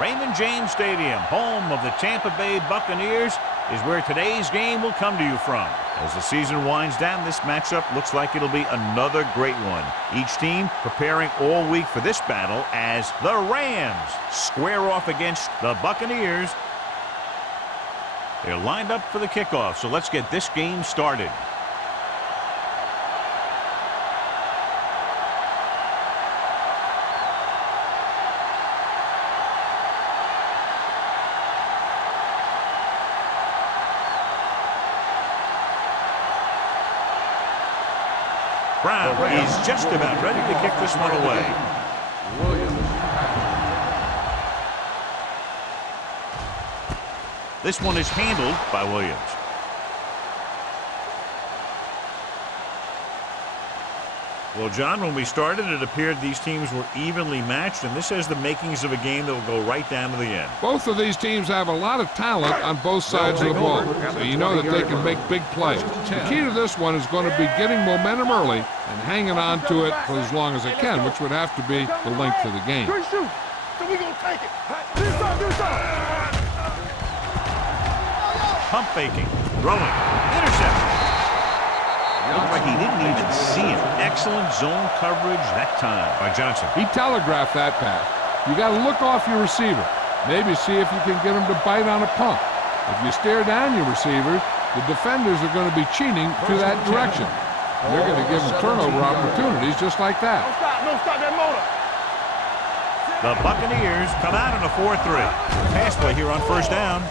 Raymond James Stadium, home of the Tampa Bay Buccaneers, is where today's game will come to you from. As the season winds down, this matchup looks like it'll be another great one. Each team preparing all week for this battle as the Rams square off against the Buccaneers. They're lined up for the kickoff, so let's get this game started. Brown is just about ready to kick this one away. This one is handled by Williams. Well, John, when we started, it appeared these teams were evenly matched, and this has the makings of a game that will go right down to the end. Both of these teams have a lot of talent on both sides of the ball, so you know that they can make big plays. The key to this one is going to be getting momentum early and hanging on to it for as long as they can, which would have to be the length of the game. Pump faking, throwing, interception. Looked like he didn't even see him. Excellent zone coverage that time by Johnson. He telegraphed that pass. You got to look off your receiver. Maybe see if you can get him to bite on a pump. If you stare down your receivers, the defenders are going to be cheating to that direction. They're going to give them turnover opportunities just like that. Don't stop that motor. The Buccaneers come out in a 4-3. Pass play here on first down.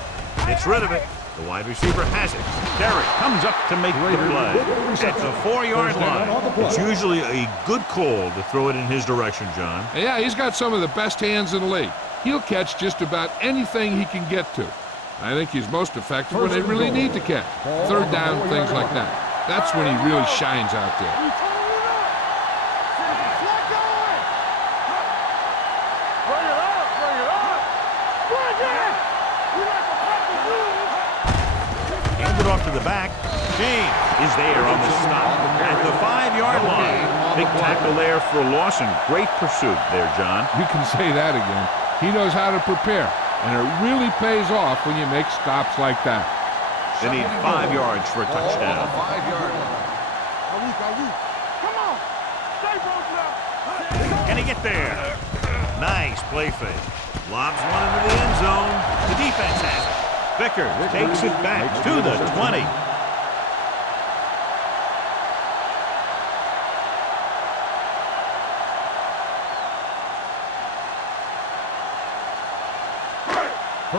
Gets rid of it. The wide receiver has it. Derrick comes up to make the play. At the 4-yard line. It's usually a good call to throw it in his direction, John. Yeah, he's got some of the best hands in the league. He'll catch just about anything he can get to. I think he's most effective when they really need to catch. Third down, things like that. That's when he really shines out there. Off to the back. James is there on the stop at the 5-yard line. Big tackle there for Lawson. Great pursuit there, John. You can say that again. He knows how to prepare, and it really pays off when you make stops like that. They need 5 yards for a touchdown. Come on. Stay broke now. Can he get there? Nice play fake. Lobs one into the end zone. The defense has it. Vickers takes it back to the 20.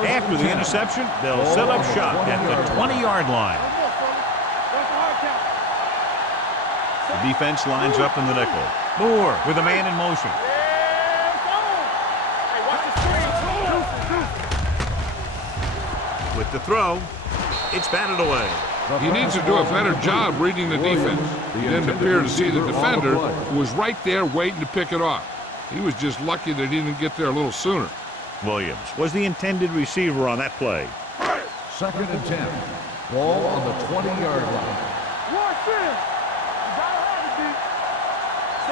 After the interception, they'll set up shop at the 20-yard line. The defense lines up in the nickel. Moore with a man in motion. With the throw, it's batted away. He needs to do a better job reading the defense. He didn't appear to see the defender, who was right there waiting to pick it off. He was just lucky that he didn't get there a little sooner. Williams was the intended receiver on that play. 2nd and 10. Ball on the 20-yard line.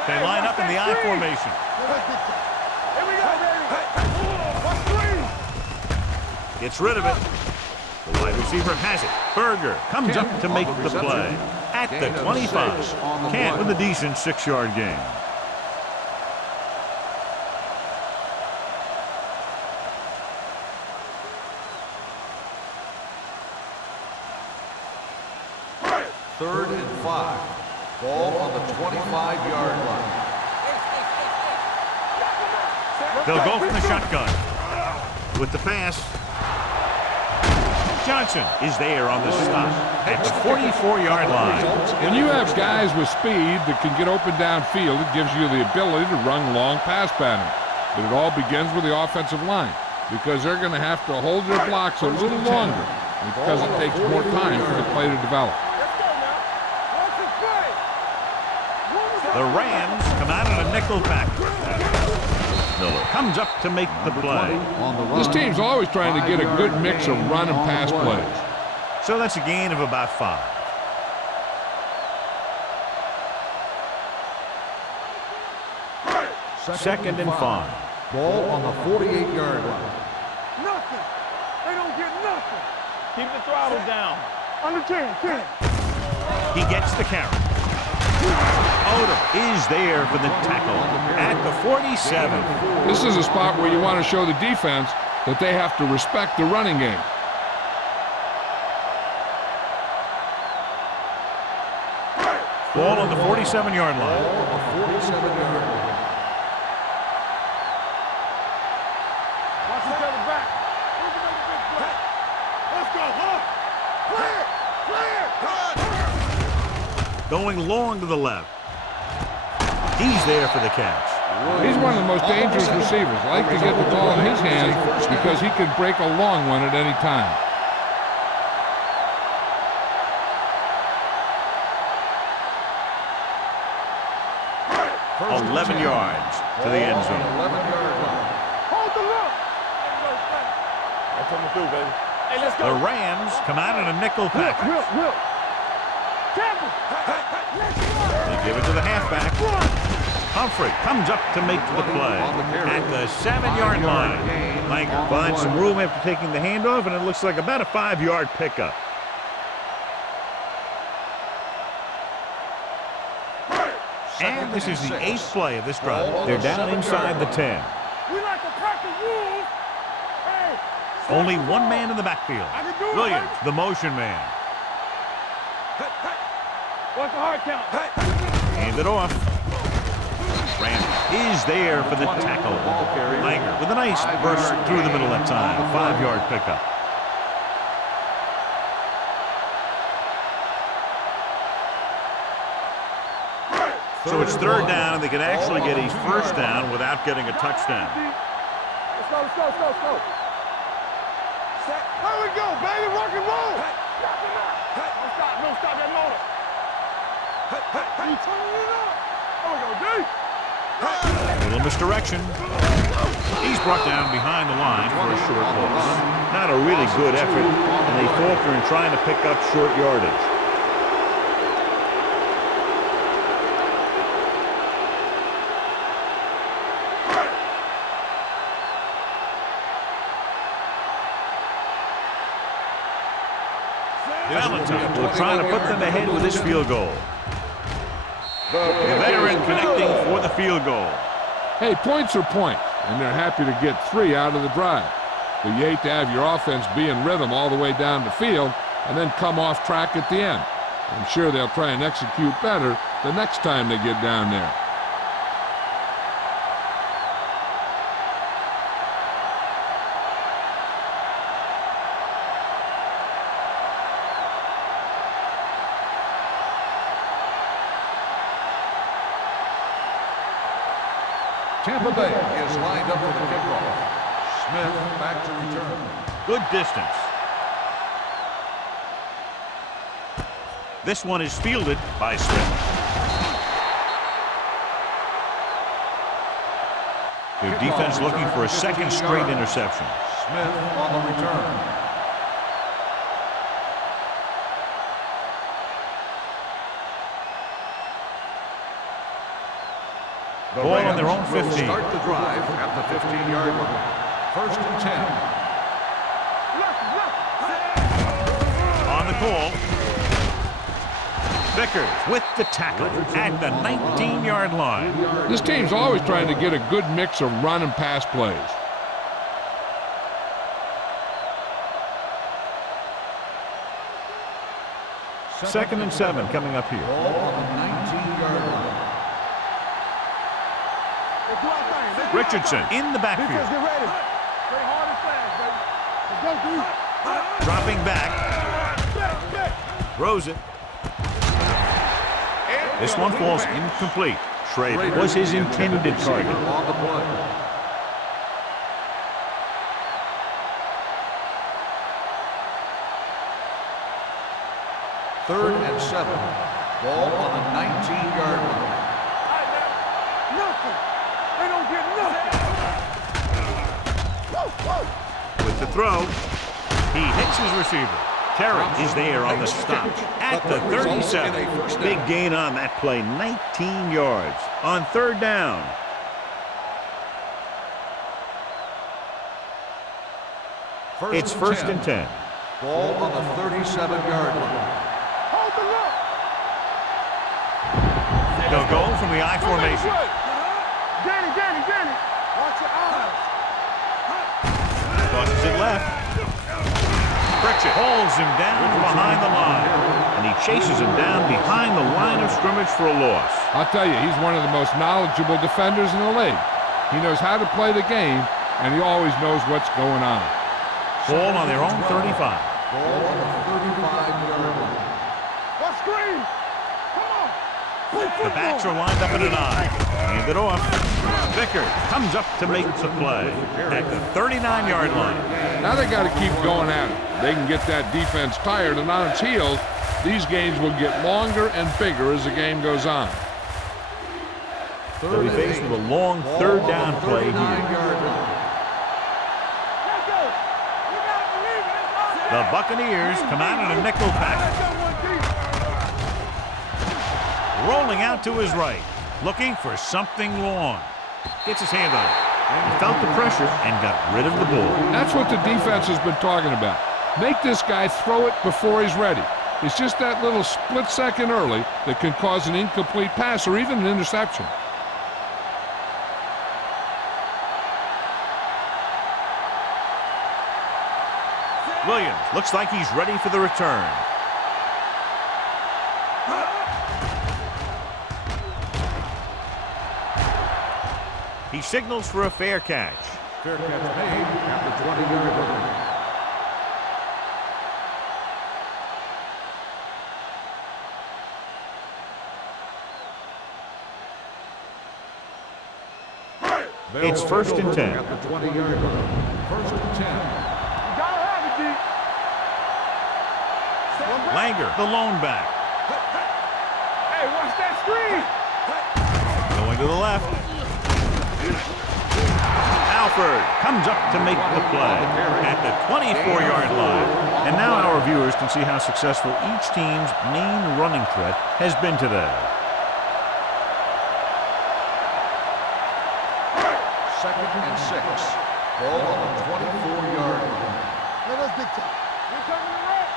They line up in the I formation. Gets rid of it. The wide receiver has it. Berger comes up to make the play. At the 25. Kent with a decent 6-yard gain. Third and 5. Ball on the 25-yard line. They'll go from the shotgun. With the pass. Johnson is there on the stop at the 44-yard line. When you have guys with speed that can get open downfield, it gives you the ability to run long pass patterns. But it all begins with the offensive line, because they're going to have to hold their blocks a little longer, because it takes more time for the play to develop. The Rams come out in a nickel package. Miller comes up to make the play. This team's always trying to get a good mix of run and pass plays. So that's a gain of about 5. Second and 5. Ball on the 48-yard line. nothing. They don't get nothing. Keep the throttle down. Under 10, 10. He gets the carry. Odom is there for the tackle at the 47. This is a spot where you want to show the defense that they have to respect the running game. Ball on the 47-yard line. Watch each other back. Who's gonna make a big play? Let's go, huh? Clear! Clear! Going long to the left. He's there for the catch. He's one of the most dangerous receivers. I like to get the ball in his hands because he can break a long one at any time. First 11 yards to the end zone. 11-yard line. Hold the look! That's coming through, baby. Hey, let's The go. Rams come out in a nickel Will, package. Will. Campbell. Let's go. They give it to the halfback. Humphrey comes up to make the play at the 7-yard line. Langer finds some room after taking the handoff, and it looks like about a 5-yard pickup. And this is the 8th play of this drive. They're down inside the 10. We like to crack the rules. Hey. Only one man in the backfield. I can do it, Williams, baby. the motion man. What's the hard count? Hand it off. Randall is there for the tackle. Langer with a nice burst through the middle that time. 5-yard pickup. So it's third down, and they can actually get his first down without getting a touchdown. Let's go, let's go, let's go, let's go. There we go, baby. Rock and roll. Don't stop that motor. You turning it up. There we go, D. A little misdirection. He's brought down behind the line for a short loss. Not a really good effort, and they falter in trying to pick up short yardage. Valentine will try to put them ahead with this field goal. The veteran connecting for the field goal. Hey, points are points, and they're happy to get 3 out of the drive. But you hate to have your offense be in rhythm all the way down the field and then come off track at the end. I'm sure they'll try and execute better the next time they get down there. Tampa Bay is lined up for the kickoff. Smith back to return. Good distance. This one is fielded by Smith. Their defense looking for a second straight interception. Smith on the return. The Ball on Rams their own will 15. start the drive at the 15-yard line. First and 10. On the call. Vickers with the tackle at the 19-yard line. This team's always trying to get a good mix of run and pass plays. Second and 7 coming up here. Ball on the 19-yard line. Richardson in the backfield. Get ready. Play hard and fast, baby. Let's go, D. Dropping back. Throws it. This one falls incomplete. Schrader was his intended target. On the play. Third and 7. Ball on the 19-yard line. Nothing. They don't get nothing. With the throw, he hits his receiver. Terry is there on the stop at the 37. Big gain on that play, 19 yards on third down. It's first and 10. Ball on the 37-yard line. Hold the look. They'll go from the I formation. Danny. Watch your eyes. Tosses it left. Pritchett holds him down behind the line. And he chases him down behind the line of scrimmage for a loss. I'll tell you, he's one of the most knowledgeable defenders in the league. He knows how to play the game, and he always knows what's going on. Ball on their own 35. Ball on the 35-yard line. Let's screen. Come on. The backs are lined up in an I. Hand it off. Vickers comes up to make the play at the 39-yard line. Now they got to keep going at it. They can get that defense tired and on its heels. These games will get longer and bigger as the game goes on. They'll be faced with a long third down play here. The Buccaneers come out in a nickel package. Rolling out to his right, looking for something long. Gets his hand on it. He felt the pressure and got rid of the ball. That's what the defense has been talking about. Make this guy throw it before he's ready. It's just that little split second early that can cause an incomplete pass or even an interception. Williams looks like he's ready for the return. He signals for a fair catch. Fair catch made at the 20-yard line. It's first and 10. At the 20-yard line. First and 10. Gotta have it, D. Langer, the lone back. Hey, watch that screen. Going to the left. Alford comes up to make the play at the 24-yard line. And now our viewers can see how successful each team's main running threat has been today. Second and 6. Ball on the 24-yard line. Let us dictate. We're coming to right.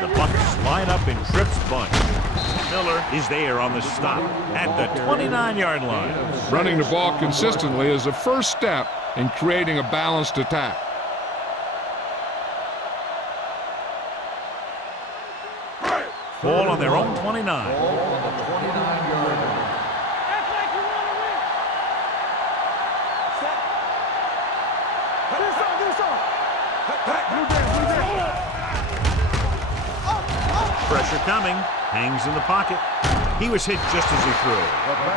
The Bucs line up in Tripp's bunch. Miller is there on the stop at the 29-yard line. Running the ball consistently is the first step in creating a balanced attack. Ball on their own 29. Ball on the 29-yard line. Act like you want to win. Set. This on. Pressure coming. Hangs in the pocket. He was hit just as he threw.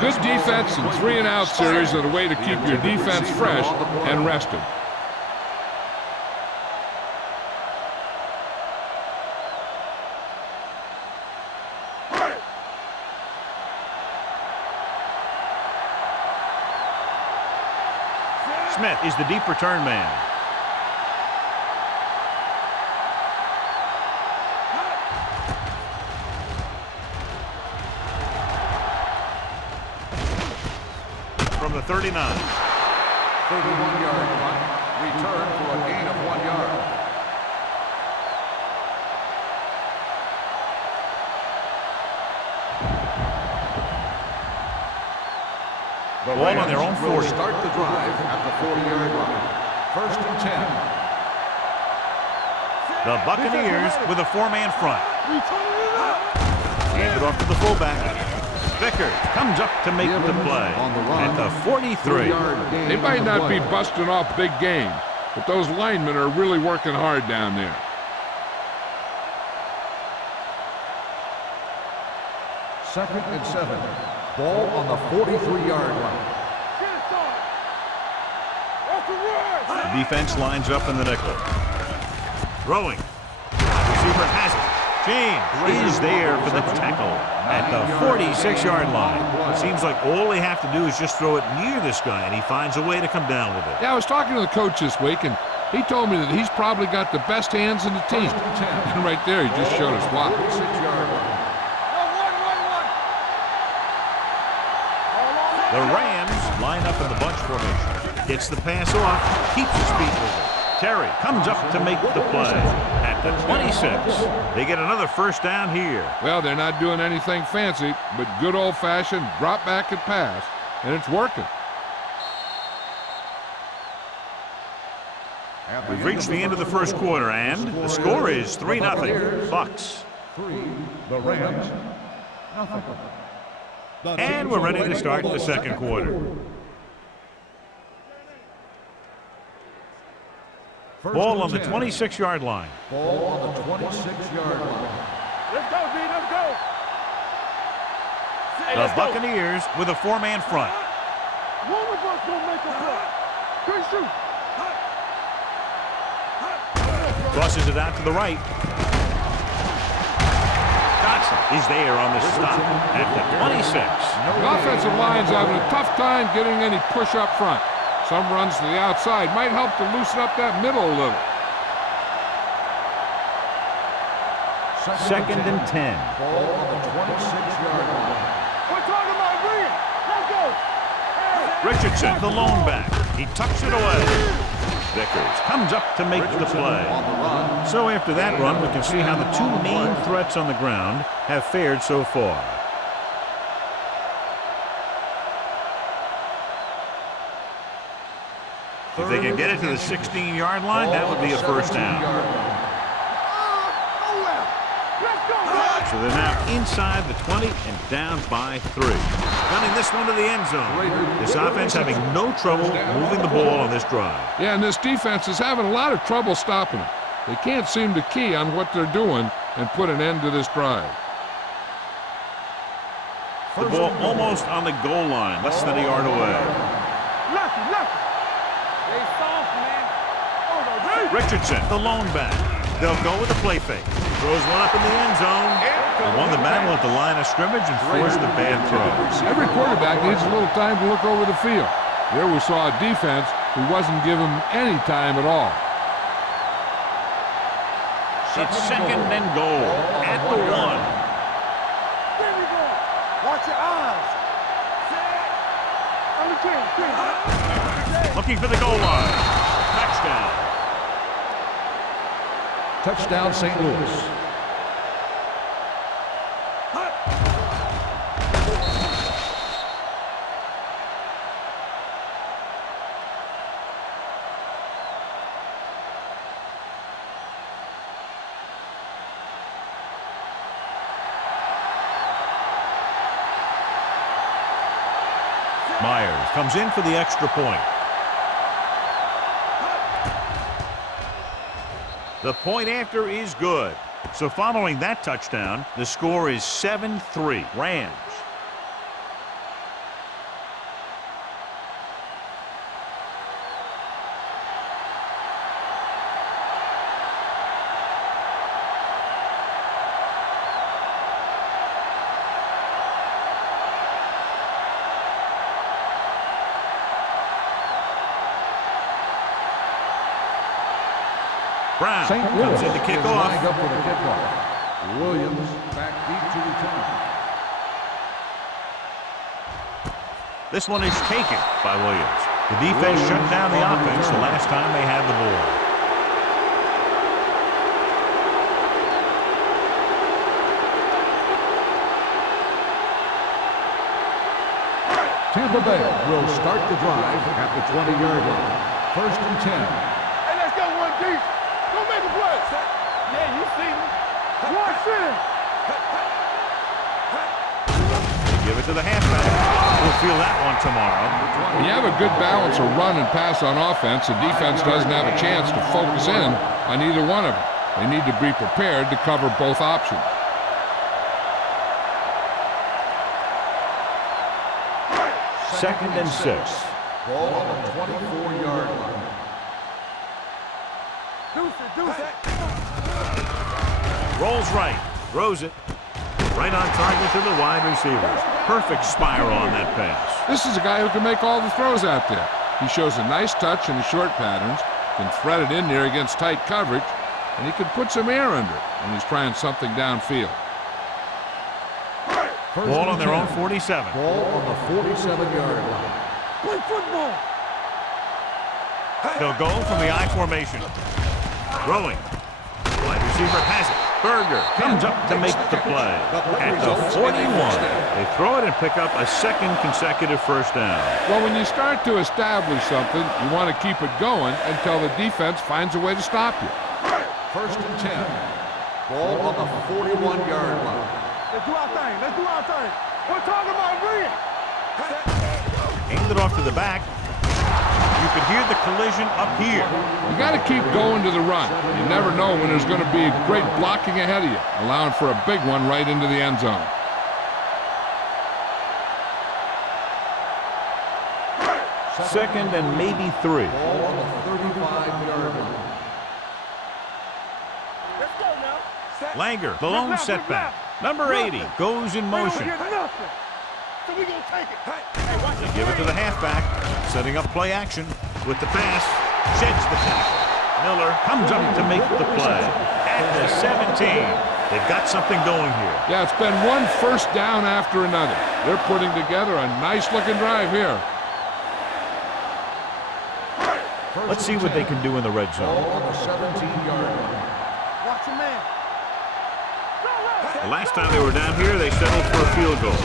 Good defense and 3-and-out series are the way to keep your defense fresh and rested. Smith is the deep return man. From the 39. 31-yard punt. Return for a gain of 1 yard. Ball on their own 40. Start the drive at the 40-yard line. First and 10. The Buccaneers with a four-man front. We turning it up. Hand it off to the fullback. Vickers comes up to make the play at the 43. They might not be busting off big game, but those linemen are really working hard down there. Second and 7. Ball on the 43-yard line. Get it started. Off the run. The defense lines up in the nickel. Throwing. Receiver has it. James is there for the tackle at the 46-yard line. It seems like all they have to do is just throw it near this guy, and he finds a way to come down with it. Yeah, I was talking to the coach this week, and he told me that he's probably got the best hands in the team. And right there, he just showed us why. 6-yard line. The Rams line up in the bunch formation. Gets the pass off, keeps his feet moving. Terry comes up to make the play. At the 26, they get another first down here. Well, they're not doing anything fancy, but good old-fashioned drop back and pass, and it's working. We've reached the end of the first quarter, and the score is 3-0 Bucks. 3, the Rams, nothing. And we're ready to start the second quarter. Ball on the 26-yard line. Ball on the 26-yard line. Let's go, D. Let's go. The Buccaneers with a four-man front. One of us gonna make a play. Good shoot. Crosses it out to the right. Johnson is there on the stop at the 26. The offensive line's having a tough time getting any push up front. Some runs to the outside might help to loosen up that middle a little. Second and 10. Ball on the 26-yard line. We're talking about Green. Let's go. Richardson, the lone back. He tucks it away. Vickers comes up to make the play. On the run. So after that run, we can see how the two main threats on the ground have fared so far. If they can get it to the 16-yard line, that would be a first down. So they're now inside the 20 and down by 3. Running this one to the end zone. This offense having no trouble moving the ball on this drive. Yeah, and this defense is having a lot of trouble stopping it. They can't seem to key on what they're doing and put an end to this drive. The ball almost on the goal line, less than a yard away. Lucky. They soft, man. Oh, no, Richardson, the lone back. They'll go with the play fake. Throws one up in the end zone. They won the battle at the line of scrimmage and forced a bad throw. Every quarterback needs a little time to look over the field. There we saw a defense who wasn't given any time at all. It's second and goal at the 1. There we go. Watch your eyes. On the 10. Looking for the goal line. Touchdown. Touchdown, St. Louis. Myers comes in for the extra point. The point after is good. So following that touchdown, the score is 7-3 Rams. Brown St. comes Louis in to kick is off. lined up for the kickoff. Williams back deep to return. This one is taken by Williams. The defense shut down the offense the last time they had the ball. Tampa Bay will start the drive at the 20-yard line. First and 10. Hey, let's go, 1 deep. Go make a play. Yeah, you see me. Watch in. They give it to the halfback. We'll feel that one tomorrow. When you have a good balance of run and pass on offense, the defense doesn't have a chance to focus in on either one of them. They need to be prepared to cover both options. Second and 6. Ball on the 24-yard line. Deuce it. Rolls right. Throws it. Right on target to the wide receivers. Perfect spiral on that pass. This is a guy who can make all the throws out there. He shows a nice touch in the short patterns, can thread it in there against tight coverage, and he can put some air under it when he's trying something downfield. Ball on their own 47. Ball on the 47-yard line. Play football. They'll go from the I formation. Throwing. Wide receiver has it. Berger comes up to make the play. At the 41, they throw it and pick up a second consecutive first down. Well, when you start to establish something, you want to keep it going until the defense finds a way to stop you. First and 10. Ball on the 41-yard line. Let's do our thing. Let's do our thing. We're talking about bringing. Hand it off to the back. You can hear the collision up here. You got to keep going to the run. You never know when there's going to be a great blocking ahead of you, allowing for a big one right into the end zone. Second and maybe 3. Ball on the 35-yard line. Let's go now. Langer, the lone setback. Number 80 goes in motion. So we gonna take it. They give it to the halfback, setting up play action with the pass. Sheds the tackle. Miller comes up to make the play. At the 17, they've got something going here. Yeah, it's been one first down after another. They're putting together a nice-looking drive here. Let's see what they can do in the red zone. Ball on the 17-yard line. Watch your man. The last time they were down here, they settled for a field goal.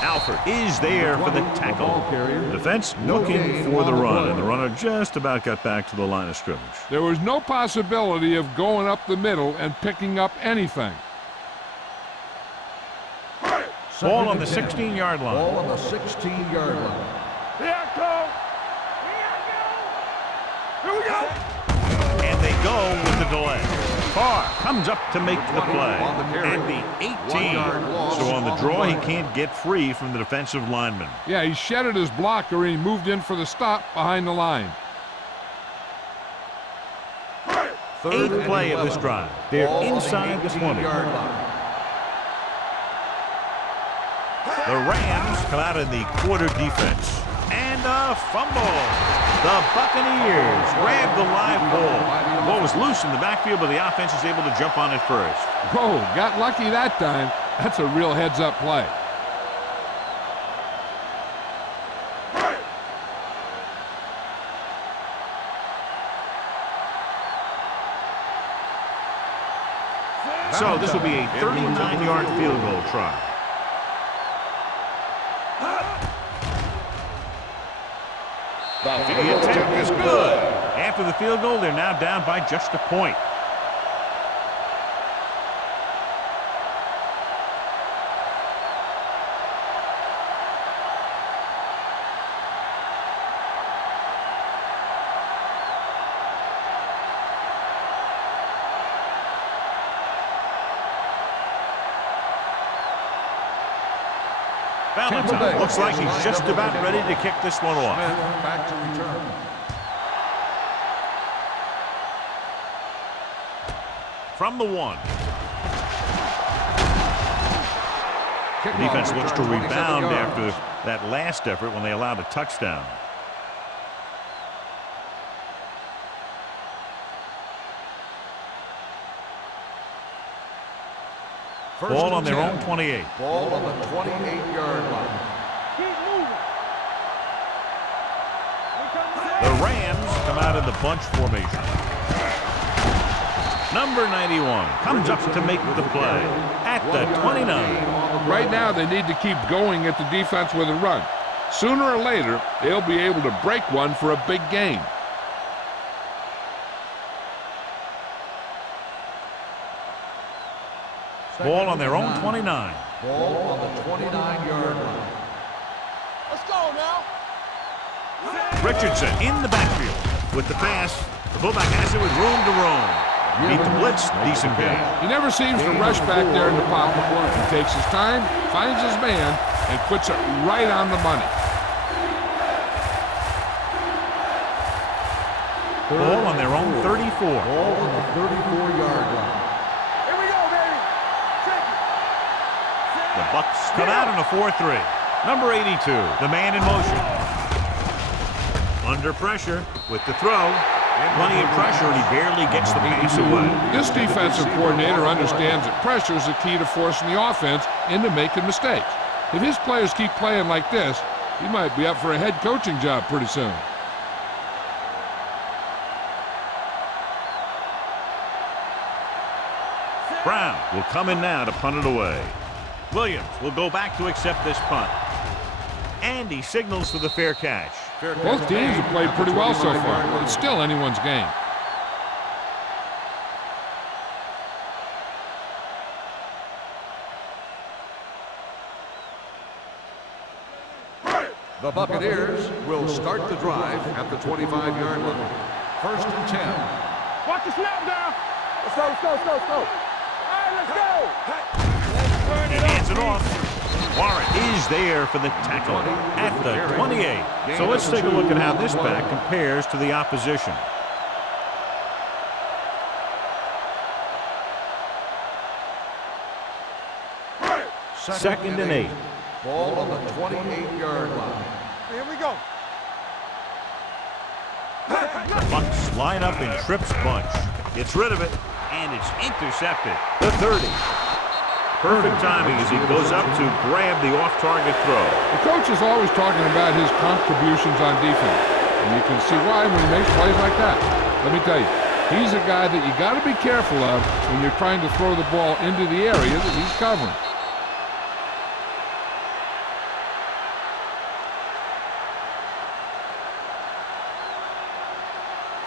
Alford is there for the tackle. Defense looking for the run, and the runner just about got back to the line of scrimmage. There was no possibility of going up the middle and picking up anything. Ball on the 16-yard line. Ball on the 16-yard line. Here I go. Here we go. And they go with the delay. Carr comes up to make the play at the 18. So on the draw, he can't get free from the defensive lineman. Yeah, he shedded his blocker and he moved in for the stop behind the line. Eighth play of this drive. They're inside the 20. The Rams come out in the quarter defense. And a fumble. The Buccaneers grab the live ball. The ball was loose in the backfield, but the offense is able to jump on it first. Oh, got lucky that time. That's a real heads-up play. So this will be a 39-yard field goal try. The attempt is good. After the field goal, they're now down by just a point. Valentine looks like he's just about ready to kick this one off. Back to return. From the 1. The defense looks to rebound after that last effort when they allowed a touchdown. Ball on their own 28. Ball on the 28-yard line. Keep moving. The Rams come out in the bunch formation. Number 91 comes up to make the play at the 29. Right now, they need to keep going at the defense with a run. Sooner or later, they'll be able to break one for a big gain. Ball on their own 29. Ball on the 29-yard line. Let's go now. Richardson in the backfield with the pass. The fullback has it with room to roam. Beat the blitz, decent gain. He never seems to rush back there in the pocket. He takes his time, finds his man, and puts it right on the money. Ball on their own 34. Ball on the 34-yard line. Here we go, baby. Check it. The Bucs come out in a 4-3. Number 82, the man in motion. Under pressure with the throw. Plenty of pressure, and he barely gets the pass away. This defensive coordinator understands that pressure is the key to forcing the offense into making mistakes. If his players keep playing like this, he might be up for a head coaching job pretty soon. Brown will come in now to punt it away. Williams will go back to accept this punt. And he signals for the fair catch. Both teams have played pretty well so far, but it's still anyone's game. The Buccaneers will start the drive at the 25-yard line. 1st and 10. Watch the snap down. Let's go, let's go, let's go, let's go. All right, let's go. He hands it off. Warren is there for the tackle at the 28. So let's take a look at how this back compares to the opposition. Second and 8. Ball on the 28-yard line. Here we go. The Bucs line up in Tripp's bunch. Gets rid of it, and it's intercepted. The 30. Perfect timing as he goes up to grab the off-target throw. The coach is always talking about his contributions on defense, and you can see why when he makes plays like that. Let me tell you, he's a guy that you got to be careful of when you're trying to throw the ball into the area that he's covering.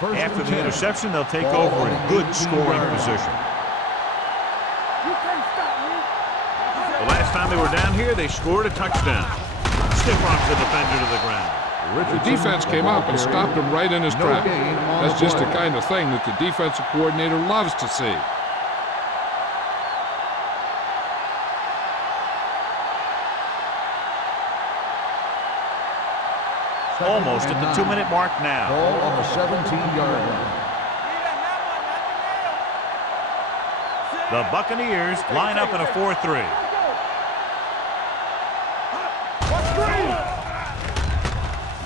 After the interception, they'll take over in good scoring position. You can't stop me. The last time they were down here, they scored a touchdown. Stiff arms the defender to the ground. The defense came up and stopped him right in his tracks. That's just the kind of thing that the defensive coordinator loves to see. Almost at the 2-minute mark now. Ball on the 17-yard line. The Buccaneers line up in a 4-3.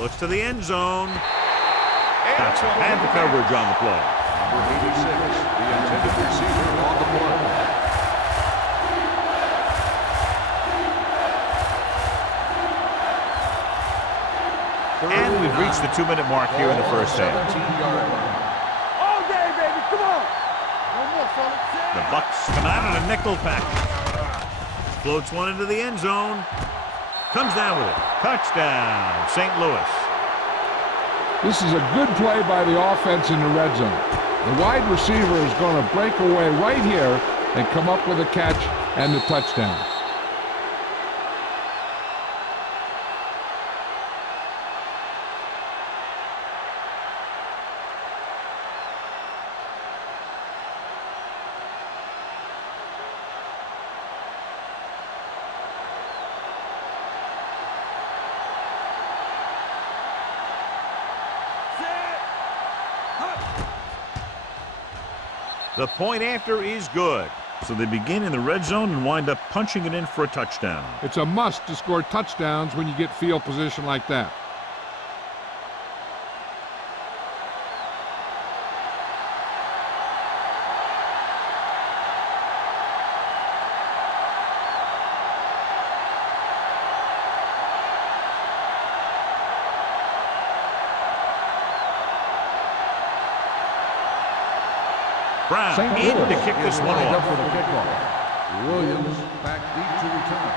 Looks to the end zone. That's had the coverage on the play. Number 86, the intended receiver on the play. And we've reached the 2-minute mark here in the first half. 17-yard line. All day, baby. Come on. No more, fella. The Bucs come out in a nickel package. Floats one into the end zone. Comes down with it. Touchdown, St. Louis. This is a good play by the offense in the red zone. The wide receiver is going to break away right here and come up with a catch and the touchdown. The point after is good. So they begin in the red zone and wind up punching it in for a touchdown. It's a must to score touchdowns when you get field position like that. Brown St. in Louis to kick this is one lined up off. for the kickoff. Williams back deep to return.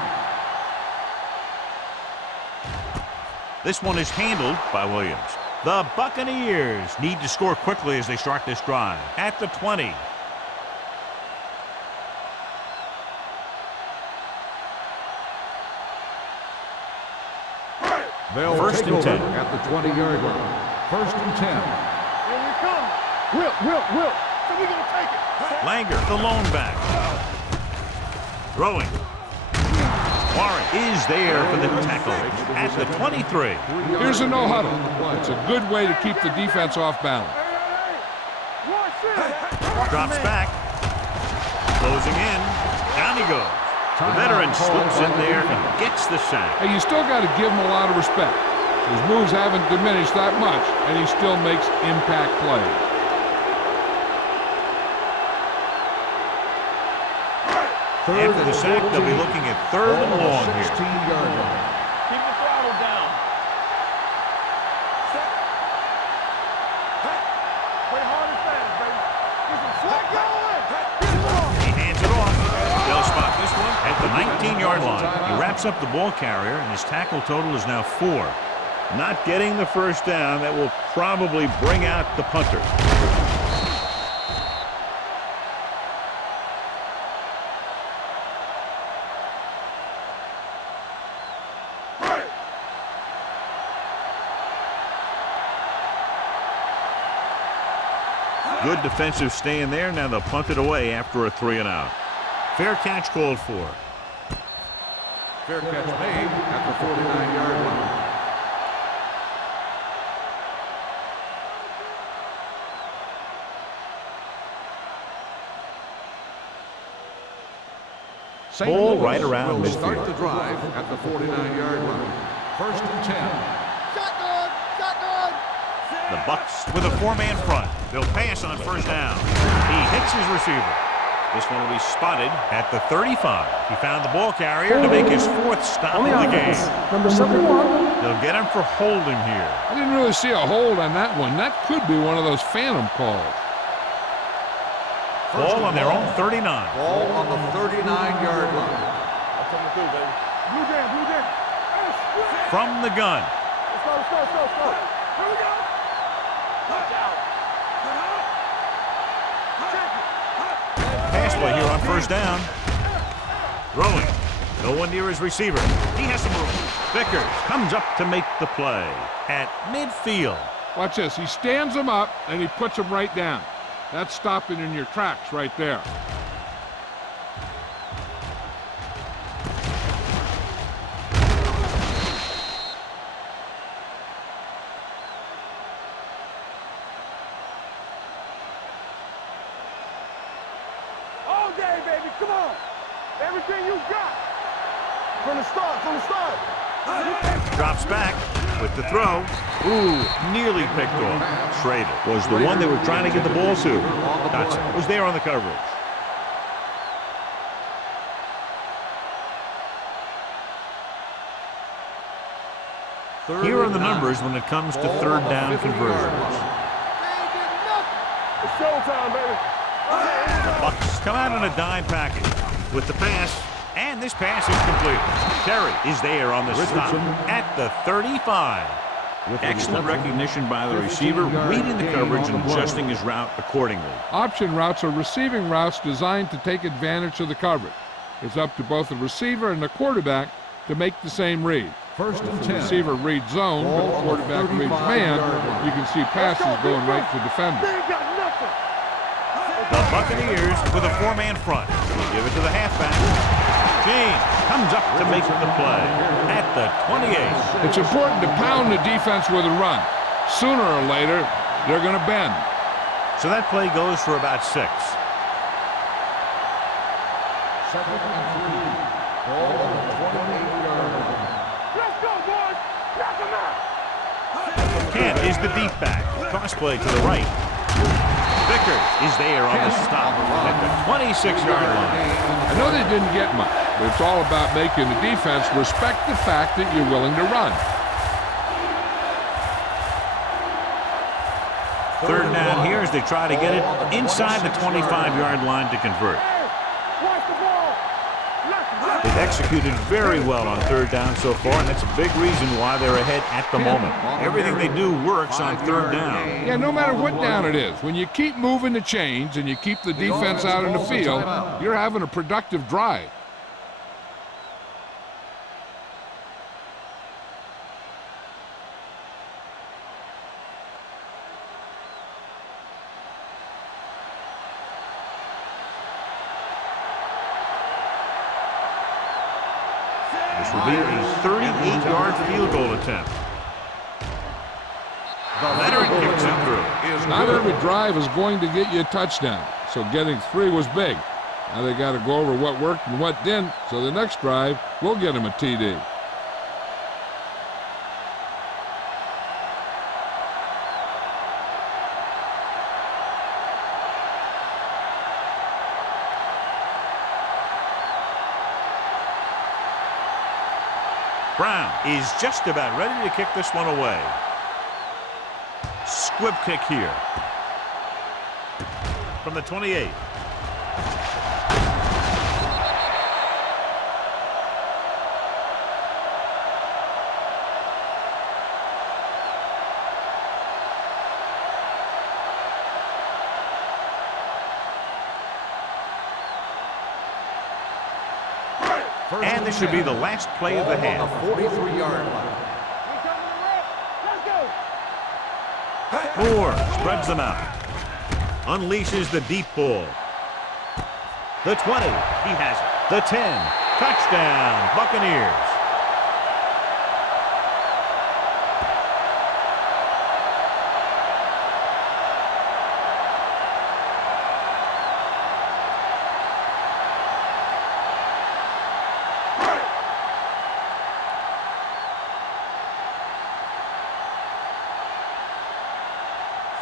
This one is handled by Williams. The Buccaneers need to score quickly as they start this drive. At the 20. They'll First take and over 10. at the 20-yard line. 1st and 10. Here we come. Whip. So we're going to take it. Langer, the lone back. Throwing. Warren is there for the tackle at the 23. Here's a no huddle. It's a good way to keep the defense off balance. Drops back. Closing in. Down he goes. The veteran slips in there and gets the sack. Hey, you still got to give him a lot of respect. His moves haven't diminished that much, and he still makes impact plays. After the sack, they'll be looking at 3rd and long here. 16-yard line. Keep the throttle down. Play hard and fast, baby. Get some slack going. He hands it 15-yard line. He wraps up the ball carrier, and his tackle total is now 4. Not getting the first down. That will probably bring out the punter. Good defensive stand there. Now they'll punt it away after a 3-and-out. Fair catch called for. Fair catch made at the 49-yard line. Ball right around will start midfield. the drive at the 49-yard line. 1st and 10. The Bucks with a 4-man front. They'll pass on first down. He hits his receiver. This one will be spotted at the 35. He found the ball carrier to make his 4th stop of the game. Number 71. They'll get him for holding here. I didn't really see a hold on that one. That could be one of those phantom calls. Ball on their own 39. Ball on the 39-yard line. That's coming through, baby. Blue jam. From the gun. Let's go. Here we go. Watch out. Pass play here on first down. Throwing. No one near his receiver. He has some room. Vickers comes up to make the play at midfield. Watch this. He stands him up, and he puts him right down. That's stopping in your tracks right there. All day, baby. Come on. Everything you got. From the start. Drops back with the throw. Ooh, nearly picked off. Schrader was the one they were trying to get the ball to. Dotson was there on the coverage. Here are the numbers when it comes to third down conversions. It's showtime, baby. The Bucks come out on a dime package with the pass, and this pass is complete. Terry is there on the stop at the 35. Excellent recognition by the receiver, reading the coverage and adjusting his route accordingly. Option routes are receiving routes designed to take advantage of the coverage. It's up to both the receiver and the quarterback to make the same read. 1st and The 10. receiver reads zone, but the quarterback reads man. You can see passes going right to defenders. They ain't got nothing. The Buccaneers with a 4-man front. Give it to the halfback. James comes up to make the play at the 28. It's important to pound the defense with a run. Sooner or later, they're going to bend. So that play goes for about 6. 2nd and 3. Ball on the 28-yard line. Let's go, boys. Knock them out. Kent is the deep back. Cross play to the right. Vickers is there on the stop at the 26-yard line. I know they didn't get much, but it's all about making the defense respect the fact that you're willing to run. Third down here as they try to get it inside the 25-yard line to convert. Watch the ball. They've executed very well on third down so far, and that's a big reason why they're ahead at the moment. Everything they do works on third down. Yeah, no matter what down it is, when you keep moving the chains and you keep the defense out in the field, you're having a productive drive. This will be a 38-yard field goal attempt. Leonard kicks it through. Not every drive is going to get you a touchdown, so getting 3 was big. Now they got to go over what worked and what didn't, so the next drive will get them a TD. Brown is just about ready to kick this one away. Squib kick here. From the 28. And this should be the last play of the half. On the 43-yard line. Moore spreads them out. Unleashes the deep ball. The 20. He has it. The 10. Touchdown, Buccaneers.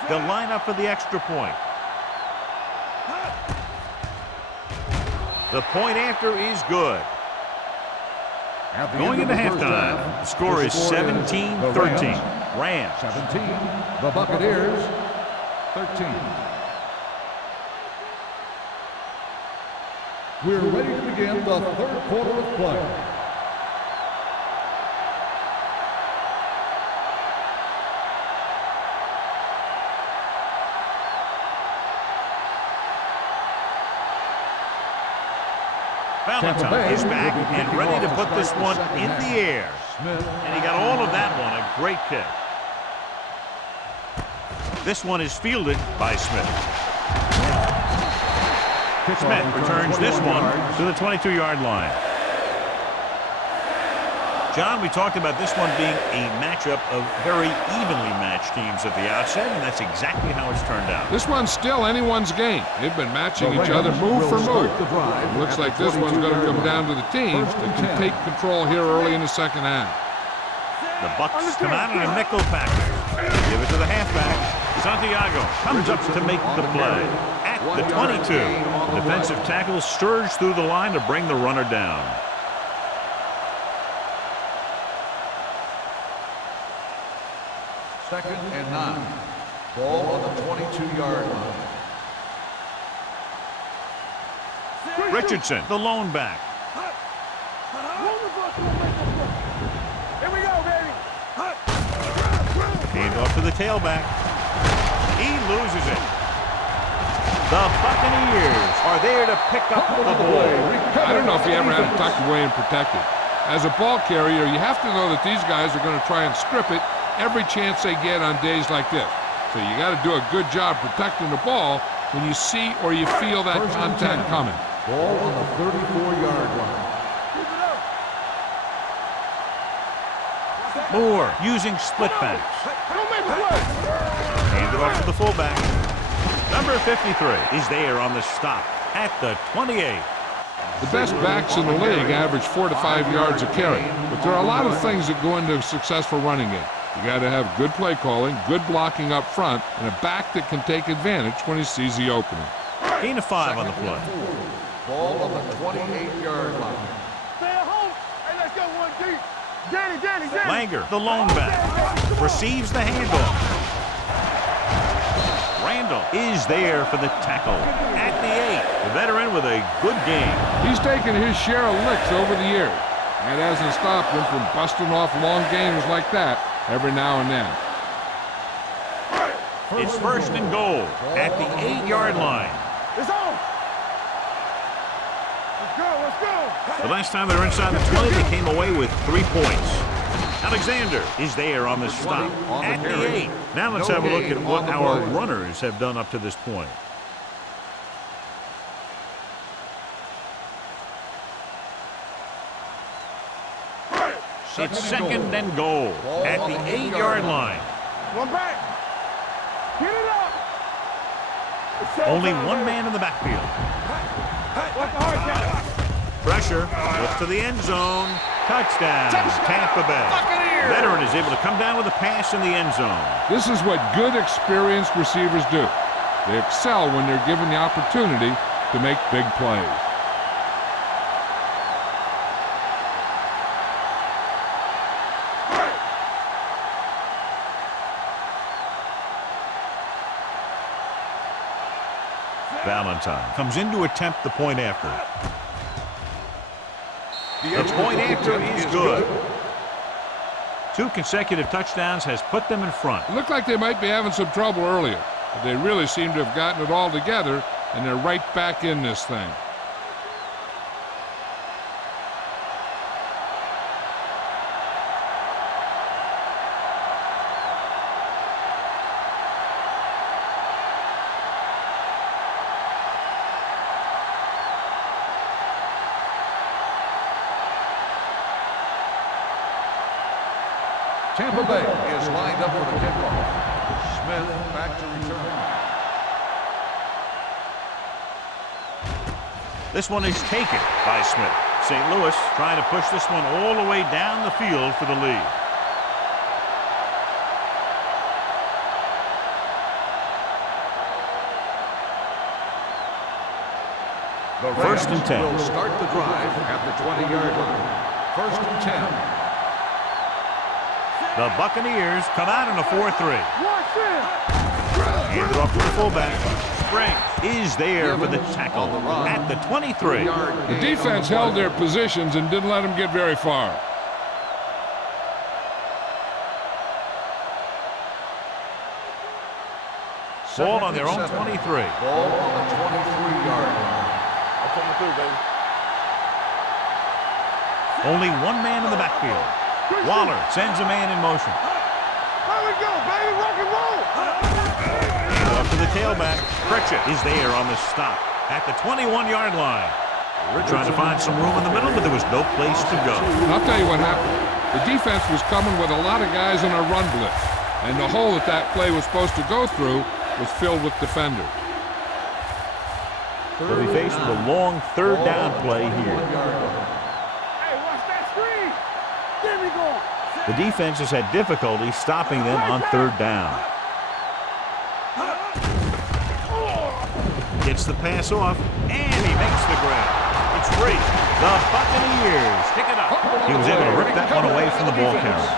They'll line up for the extra point. The point after is good. Going into halftime, the score is 17-13. Rams. 17. The Buccaneers, 13. We're ready to begin the third quarter of play. Valentine is back and ready to put this one in the air. And he got all of that one, a great kick. This one is fielded by Smith. Smith returns this one to the 22-yard line. John, we talked about this one being a matchup of very evenly matched teams at the outset, and that's exactly how it's turned out. This one's still anyone's game. They've been matching each other move for move. It looks like this one's going to come down to the teams that can take control here early in the second half. The Bucs come out in a nickel package. Give it to the halfback. Santiago comes up to make the play. At the 22, the defensive tackle surged through the line to bring the runner down. Second and 9. Ball on the 22-yard line. Richardson, the lone back. Here we go, baby. Hand off to the tailback. He loses it. The Buccaneers are there to pick up the ball. I don't know if you ever had it tucked away and protected. As a ball carrier, you have to know that these guys are going to try and strip it every chance they get on days like this. So you got to do a good job protecting the ball when you see or you feel that contact coming. Ball on the 34-yard line. Moore using split backs. Hand it off to the fullback. Number 53 is there on the stop at the 28. The best backs in the league average 4 to 5 yards a carry, but there are a lot of things that go into a successful running game. You got to have good play calling, good blocking up front, and a back that can take advantage when he sees the opening. Gain of 5 on the play. Ball on the 28-yard line. Stay at home. Hey, let's go one deep. Danny. Langer, the lone back, receives the handoff. Randall is there for the tackle at the 8. The veteran with a good game. He's taken his share of licks over the years. That hasn't stopped him from busting off long games like that every now and then. It's first and goal at the 8-yard line. It's on. Let's go. The last time they were inside the 20, they came away with 3 points. Alexander is there on the stop at the 8. Now let's have a look at what our runners have done up to this point. It's second and goal at the 8-yard line. One back. Get it up. Only one man in the backfield. What's the hard count? Pressure, looks to the end zone. Touchdown, Tampa Bay. Veteran is able to come down with a pass in the end zone. This is what good, experienced receivers do. They excel when they're given the opportunity to make big plays. Valentine comes in to attempt the point after. The point after is good. 2 consecutive touchdowns has put them in front. It looked like they might be having some trouble earlier, but they really seem to have gotten it all together, and they're right back in this thing. Tampa Bay is lined up for the kickoff. Smith back to return. This one is taken by Smith. St. Louis trying to push this one all the way down the field for the lead. The First and 10. will start the drive at the 20-yard line. First and 10. The Buccaneers come out in a 4-3. Watch it. Handed off to the fullback. Springs is there for the tackle at the 23. The defense held their positions and didn't let them get very far. Ball on their own 23. Ball on the 23-yard line. I'm coming through, baby. Only one man in the backfield. Waller sends a man in motion. There we go, baby. Rock and roll. Off to the tailback. Pritchett is there on the stop at the 21-yard line. We're trying to find some room in the middle, but there was no place to go. I'll tell you what happened. The defense was coming with a lot of guys in a run blitz, and the hole that play was supposed to go through was filled with defenders. They'll be faced with a long third down play here. Hey, watch that screen. There we go. The defense has had difficulty stopping them on third down. Gets the pass off, and he makes the grab. It's free. The Buccaneers pick it up. He was able to rip that one away from the ball carrier.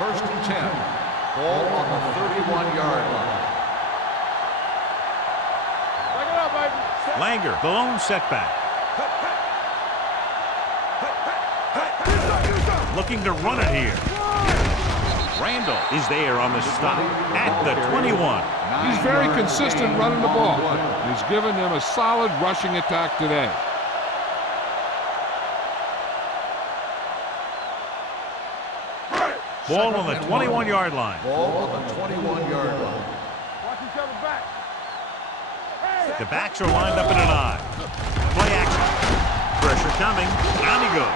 First and 10. Ball on the 31-yard line. Back it up, baby. Langer, the lone setback. Looking to run it here. Randall is there on the stop at the 21. He's very consistent running the ball. He's given them a solid rushing attack today. Ball on the 21-yard line. Ball on the 21-yard line. Watch each other back. Hey. The backs are lined up in an I. Play action. Pressure coming. Down he goes.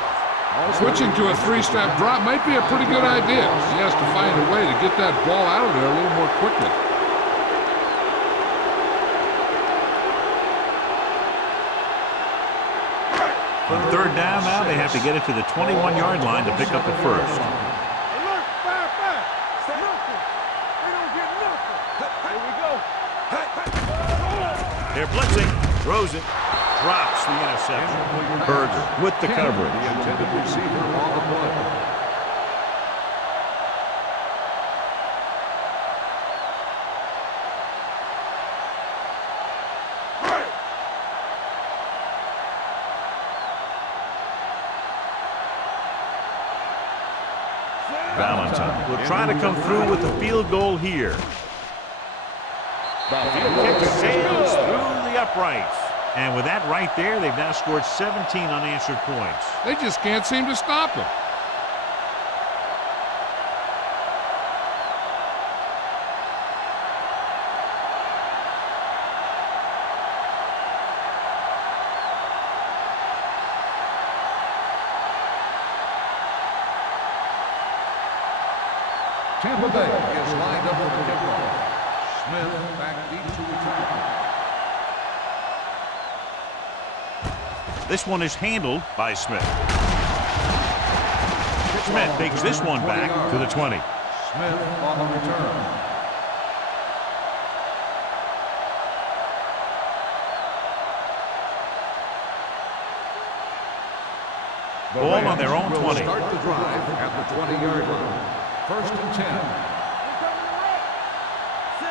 Switching to a three-step drop might be a pretty good idea. He has to find a way to get that ball out of there a little more quickly. On third down now, they have to get it to the 21-yard line to pick up the first. Alert, fire, fire. Nothing. They don't get nothing. Here we go. They're blitzing. Throws it. Drops the interception. Berger with the coverage. The intended receiver on the play. Valentine will try to come through with the field goal here. The field kick sails through the uprights. And with that right there, they've now scored 17 unanswered points. They just can't seem to stop him. Tampa Bay Is lined up for the kickoff. Smith back deep to return. This one is handled by Smith. Smith takes this one back to the 20. Smith on the return. Ball on their own Will 20. start the drive at the 20-yard line. First and 10.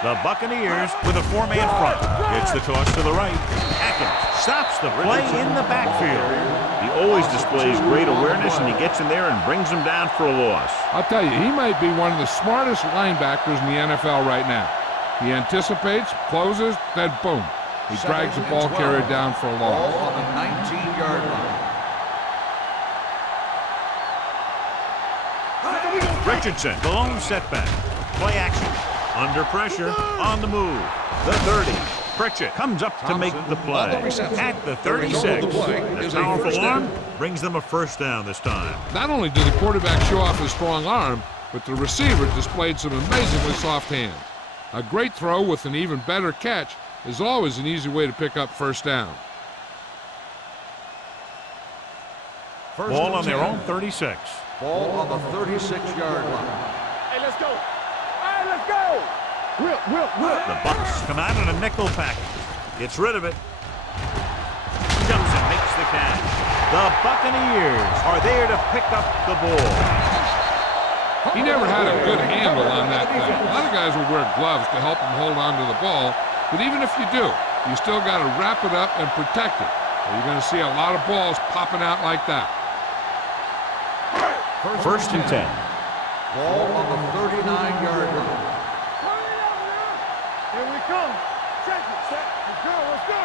The Buccaneers with a four-man front. Gets the toss to the right. Atkins stops the play in the backfield. He always displays great awareness, and he gets in there and brings them down for a loss. I'll tell you, he might be one of the smartest linebackers in the NFL right now. He anticipates, closes, then boom. He drags the ball carrier down for a Ball loss. on the 19-yard line. Richardson, the lone setback. Play action. Under pressure, on the move. The 30. Pritchett comes up to make the play. At the 36. The powerful arm brings them a first down this time. Not only did the quarterback show off his strong arm, but the receiver displayed some amazingly soft hands. A great throw with an even better catch is always an easy way to pick up first down. Ball on their own 36. Ball on the 36-yard line. Hey, let's go. Hey, let's go. Whip. The Bucks come out in a nickel package. Gets rid of it. Jumps and makes the catch. The Buccaneers are there to pick up the ball. He never had a good handle on that thing. A lot of guys will wear gloves to help him hold on to the ball, but even if you do, you still got to wrap it up and protect it. Or you're going to see a lot of balls popping out like that. First and 10. Ball on the 39-yard line. Here we come. Check it. Let's go.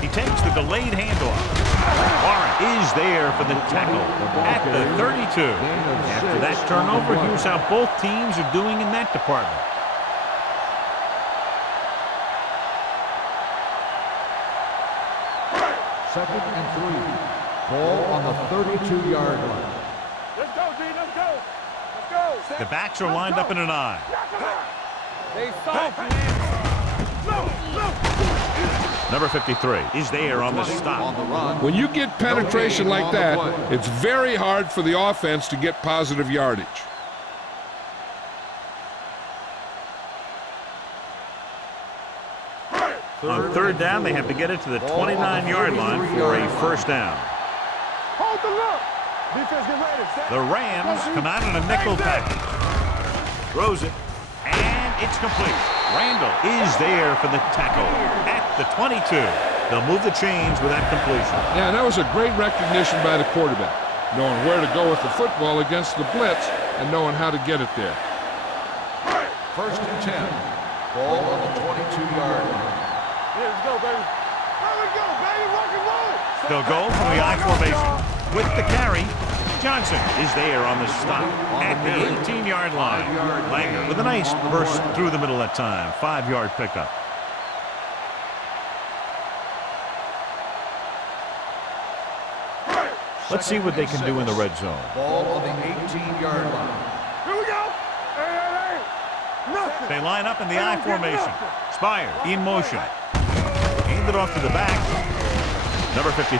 He takes the delayed handoff. Warren is there for the tackle at the 32. After that turnover, here's how both teams are doing in that department. Second and 3. Ball on the 32-yard line. Let's go, D. Let's go. The backs are lined up in an eye. They soft, man. Number 53 is there on the stop. On the run. When you get penetration like that, it's very hard for the offense to get positive yardage. On third down, they have to get it to the 29-yard line for a first down. Hold the look. Defense, get ready. Set. The Rams come out in a nickel package. Throws it, and it's complete. Randall is there for the tackle at the 22. They'll move the chains with that completion. Yeah, that was a great recognition by the quarterback, knowing where to go with the football against the blitz and knowing how to get it there. First and 10. Ball on the 22-yard line. Here we go, baby. Here we go, baby. Rock and roll. They'll go from the I formation. With the carry, Johnson is there on the stop at the 18-yard line. Langer with a nice burst through the middle that time. 5-yard pickup. Let's see what they can do in the red zone. Ball on the 18-yard line. Here we go. Hey. Nothing. They line up in the I formation. Spire in motion. Hand it off to the back. Number 53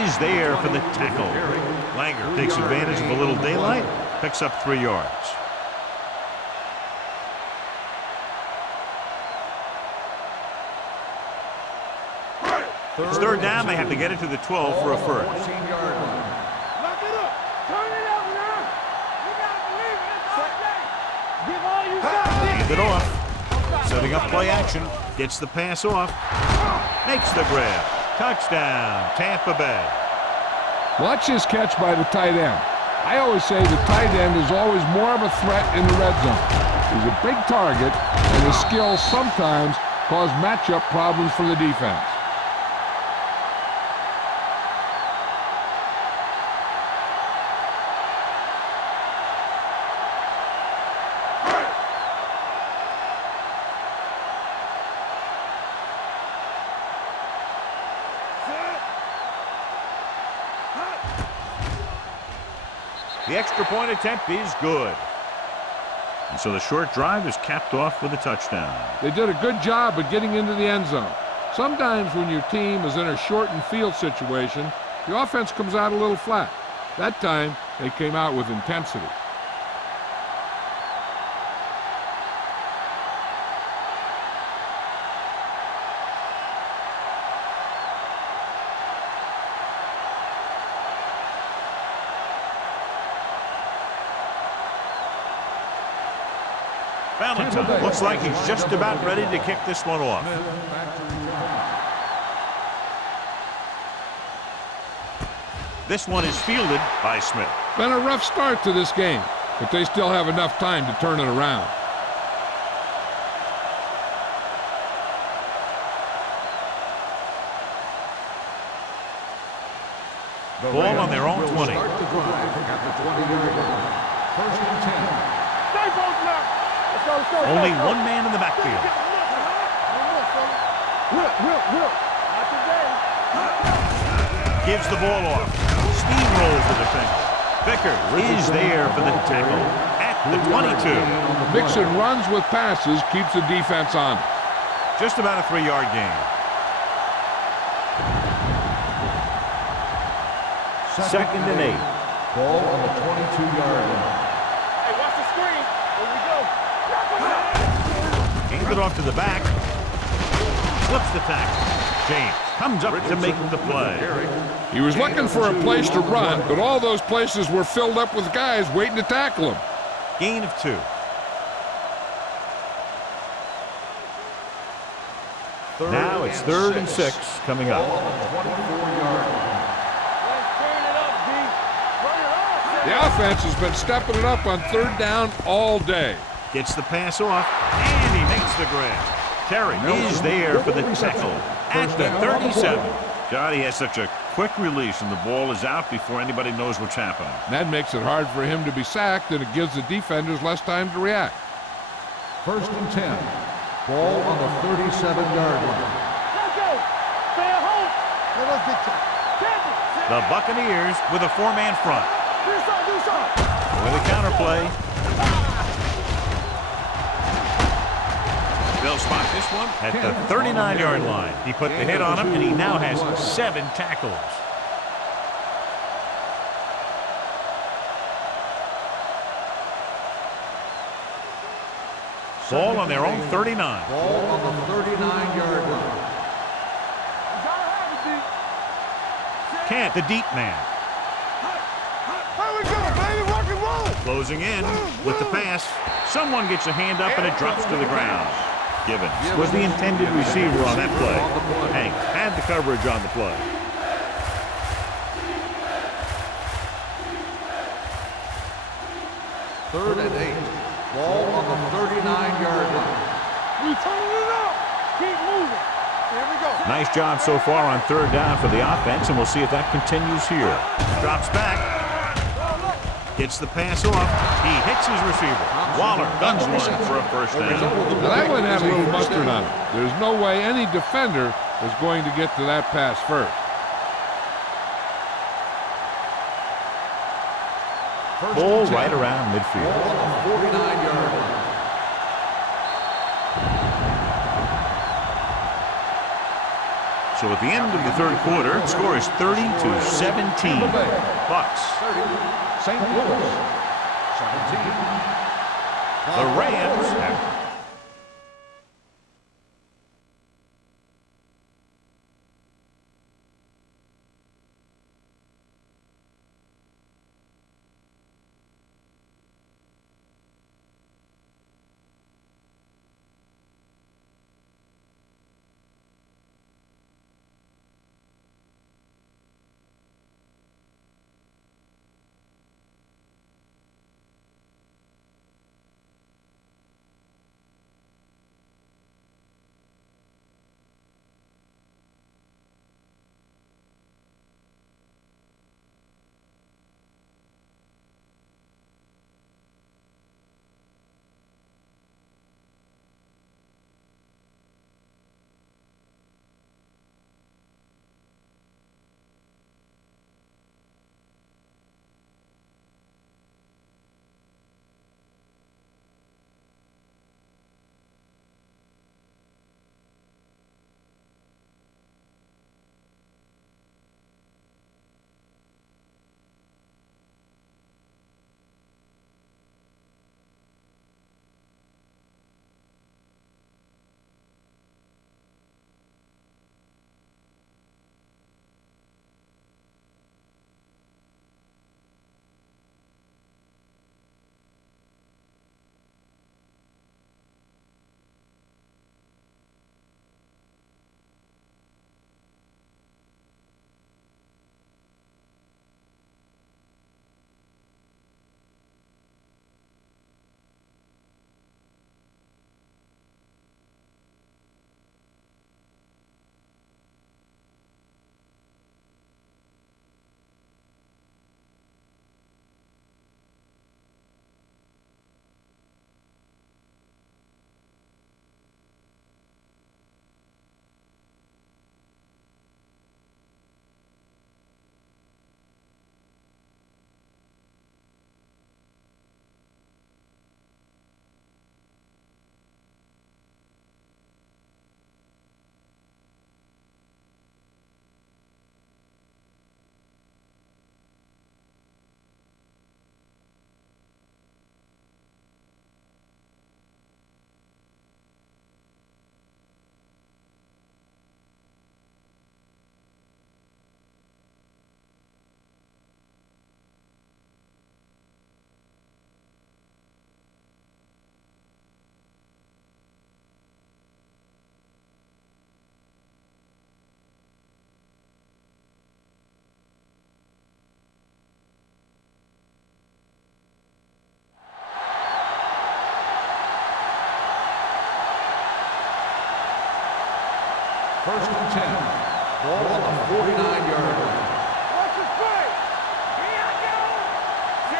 is there for the tackle. Langer takes advantage of a little daylight, picks up 3 yards. It's third down. They have to get it to the 12 for a first. 14-yard line. Lock it up. Turn it up now. You gotta believe it. It's all day. Give all you got. Hand it off. Setting up play action. Gets the pass off. Makes the grab. Touchdown, Tampa Bay. Watch his catch by the tight end. I always say the tight end is always more of a threat in the red zone. He's a big target, and his skills sometimes cause matchup problems for the defense. The extra point attempt is good. And so the short drive is capped off with a touchdown. They did a good job of getting into the end zone. Sometimes when your team is in a shortened field situation, the offense comes out a little flat. That time, they came out with intensity. Valentine looks like he's just about ready to kick this one off. This one is fielded by Smith. Been a rough start to this game, but they still have enough time to turn it around. Ball on their own 20. Start the drive at the 20-yard line. First and 10. Stay both left. Let's go. Only one man in the backfield. Gives the ball off. Steamrolls the defender. Vickers is there for the tackle at the 22. Mixing runs with passes keeps the defense on. Just about a 3-yard gain. Second and 8. Ball on the 22-yard line. Hey, watch the screen. Here we go. Hands it off to the back. Slips the tackle. James comes up to make the play. He was looking for a place to run, but all those places were filled up with guys waiting to tackle him. Gain of 2. Now it's 3rd and 6 coming up. Let's turn it up, D. Run it up. The offense has been stepping it up on 3rd down all day. Gets the pass off, and he makes the grab. Terry is there for the tackle at the 37. God, he has such a quick release, and the ball is out before anybody knows what's happening. That makes it hard for him to be sacked, and it gives the defenders less time to react. 1st and 10. Ball on the 37-yard line. Let's go. Stay at home. Let us dictate. The Buccaneers with a 4-man front. Do something. With a counter play. They'll spot this one at the 39-yard line. He put the hit on him, and he now has 7 tackles. Ball on their own 39. Ball on the 39-yard line. Can't, the deep man. Here we go, baby. Rock and roll. Closing in with the pass. Someone gets a hand up, and it drops to the ground. Gibbons was the intended receiver on that play. Hank had the coverage on the play. Third and 8. Ball on the 39-yard line. We turning it up. Keep moving. Here we go. Nice job so far on 3rd down for the offense, and we'll see if that continues here. Drops back. Gets the pass off. He hits his receiver. Waller guns one for a 1st down. Now that one had a little mustard on it. There's no way any defender is going to get to that pass first. Ball right around midfield. Ball on the 49-yard line. So at the end of the 3rd quarter, the score is 30-17. Bucks. 30. St. Louis. 17. The Rams have First and 10. Ball on the 49-yard line. Watch the play.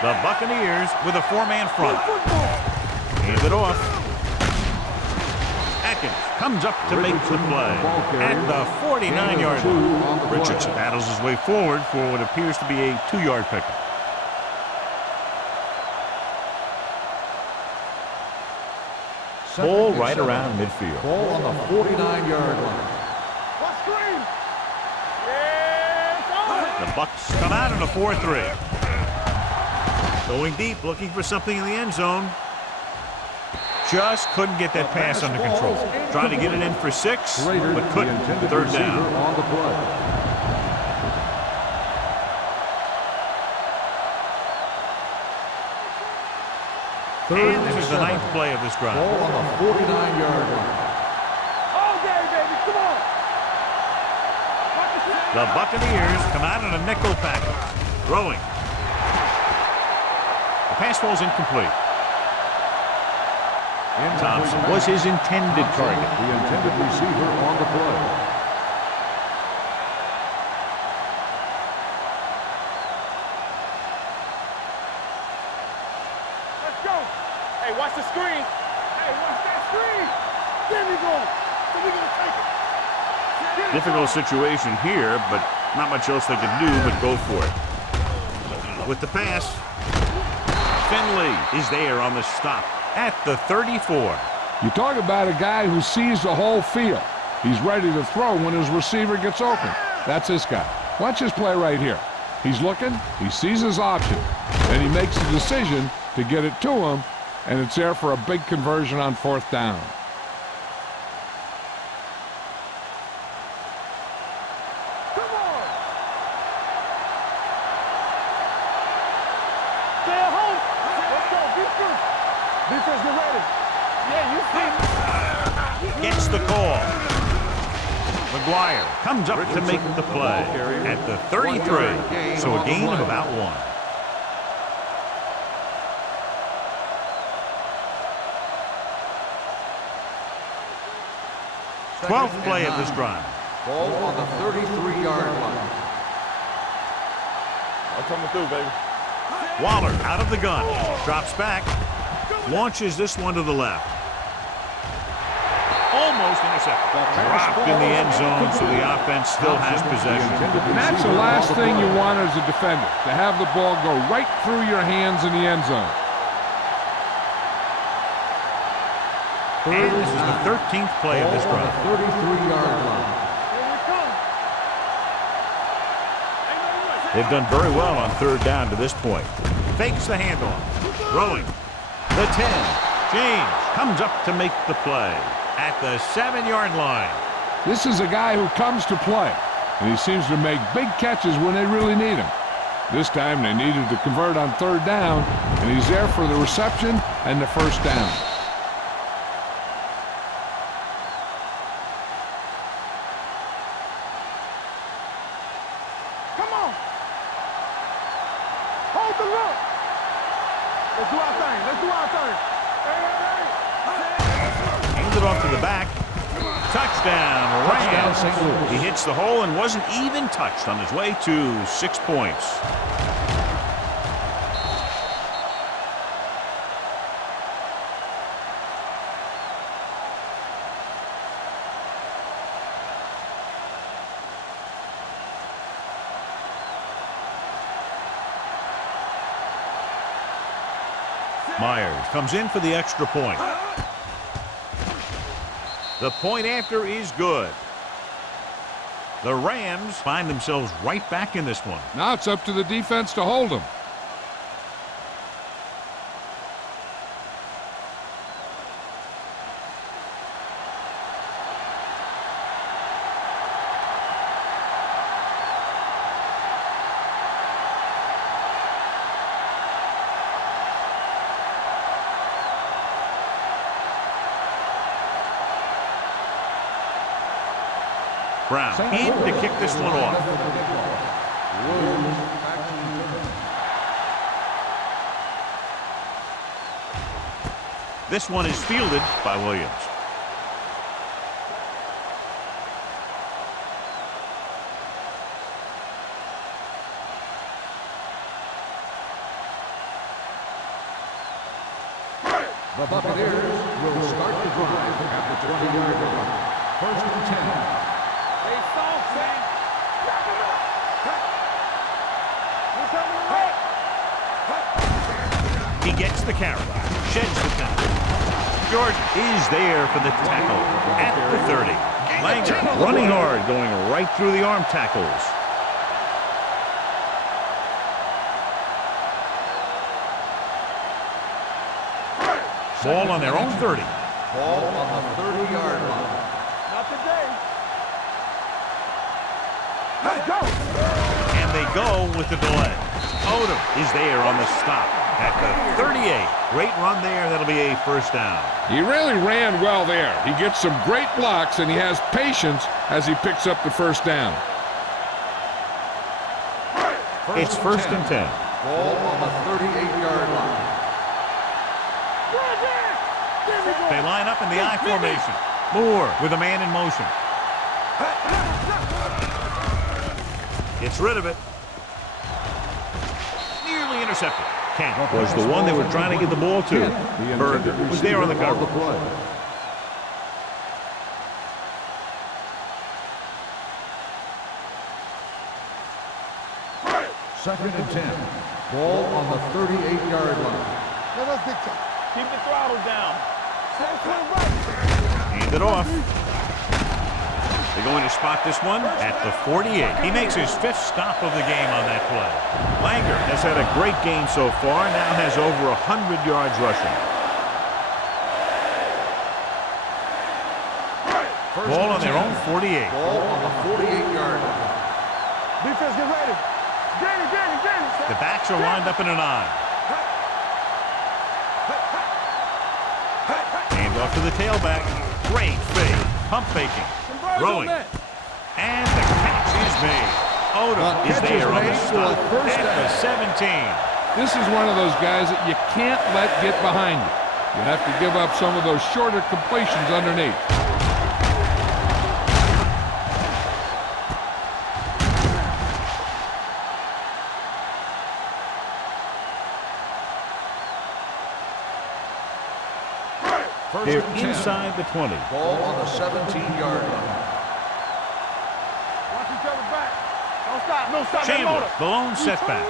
The Buccaneers with a four-man front. Football. Hand it off. Atkins comes up to make the play at the 49-yard line. Richardson battles his way forward for what appears to be a 2-yard pickup. Ball right around midfield. Ball on the 49-yard line. Watch screen. Yes, The Bucs come out in a 4-3. Going deep, looking for something in the end zone. Just couldn't get that pass under control. Trying to get it in for 6, but couldn't. Third down. On the play. And this is the 9th play of this drive. Ball on the 49-yard line. all day, baby. Come on. Watch the play. The Buccaneers come out in a nickel package. Throwing. The pass falls incomplete. Thompson was his intended target. The intended receiver on the play. Let's go. Hey, watch the screen. Hey, watch that screen. There we go. So we're going to take it. Get it. Difficult situation here, but not much else they can do but go for it. With the pass, Finley is there on the stop at the 34. You talk about a guy who sees the whole field. He's ready to throw when his receiver gets open. That's this guy. Watch his play right here. He's looking, he sees his option, and he makes a decision to get it to him, and it's there for a big conversion on 4th down. Come on. Stay at home. Let's go. Defense. Defense, get ready. Yeah, you see. Gets the call. McGuire comes up to make the play at the 33. So a gain of about 1. Twelfth play of this drive. Ball on the 33-yard line. I'm coming through, baby. Waller out of the gun. Drops back. Launches this one to the left. Almost intercepted. Dropped in the end zone, so the offense still has possession. And that's the last thing you want as a defender, to have the ball go right through your hands in the end zone. And this is the 13th play of this Ball on drive. the 33-yard line. Here we come. Ain't no way. They've done very well on 3rd down to this point. Fakes the handoff. Throwing. The 10. James comes up to make the play at the 7-yard line. This is a guy who comes to play, and he seems to make big catches when they really need him. This time they needed to convert on 3rd down, and he's there for the reception and the 1st down. Come on. Hold the look. Let's do our thing. Let's do our thing. Hey, Hands it off to the back. Touchdown, Rams. St. Louis. He hits the hole and wasn't even touched on his way to 6 points. Myers comes in for the extra point. The point after is good. The Rams find themselves right back in this one. Now it's up to the defense to hold him. Brown in to kick this one off. This one is fielded by Williams. The Buccaneers will start the drive at the 20-yard line. First and 10. Stay soft, man. Back him up. What's happening right? He gets the carry, sheds the tackle. Jordan is there for the tackle at the 30. Langer running hard, going right through the arm tackles. Ball on their own 30. Ball on the 30-yard line. Not today. Let's go. And they go with the delay. Odom is there on the stop at the 38. Great run there. That'll be a first down. He really ran well there. He gets some great blocks, and he has patience as he picks up the first down. It's first and 10. Ball on the 38-yard line. They line up in the I formation. Moore with a man in motion. Gets rid of it. Nearly intercepted. Kent was the one they were trying to get the ball to. Berger was there on the cover. Second and 10. Ball on the 38-yard line. Let us dictate. Keep the throttle down. Hand it off. They're going to spot this one at the 48. He makes his 5th stop of the game on that play. Langer has had a great game so far, now has over 100 yards rushing. Ball on their own 48. Ball on the 48-yard line. Defense, get ready. Danny. The backs are lined up in an I. Hand off to the tailback. Great fake. Pump faking. Throwing. And the catch is made. Odom is there on the stop at the 17. This is one of those guys that you can't let get behind you. You have to give up some of those shorter completions underneath. They're inside the 20. Ball on the 17-yard line. Watch each other back. Don't stop. No stop. Chandler, the lone setback.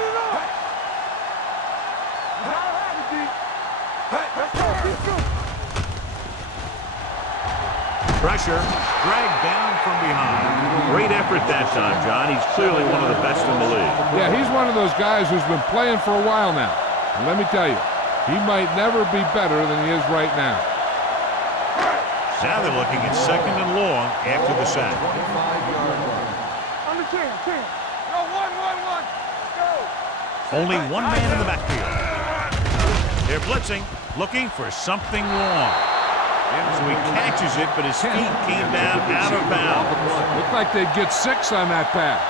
Pressure, dragged down from behind. Great effort that time, John. He's clearly one of the best in the league. Yeah, he's one of those guys who's been playing for a while now. And let me tell you, he might never be better than he is right now. Now they're looking at second and long after the sack. 25-yard line. Under 10. Go, 1. Go. Only one man in the backfield. They're blitzing, looking for something long. So he catches it, but his feet came down out of bounds. Looked like they'd get 6 on that pass.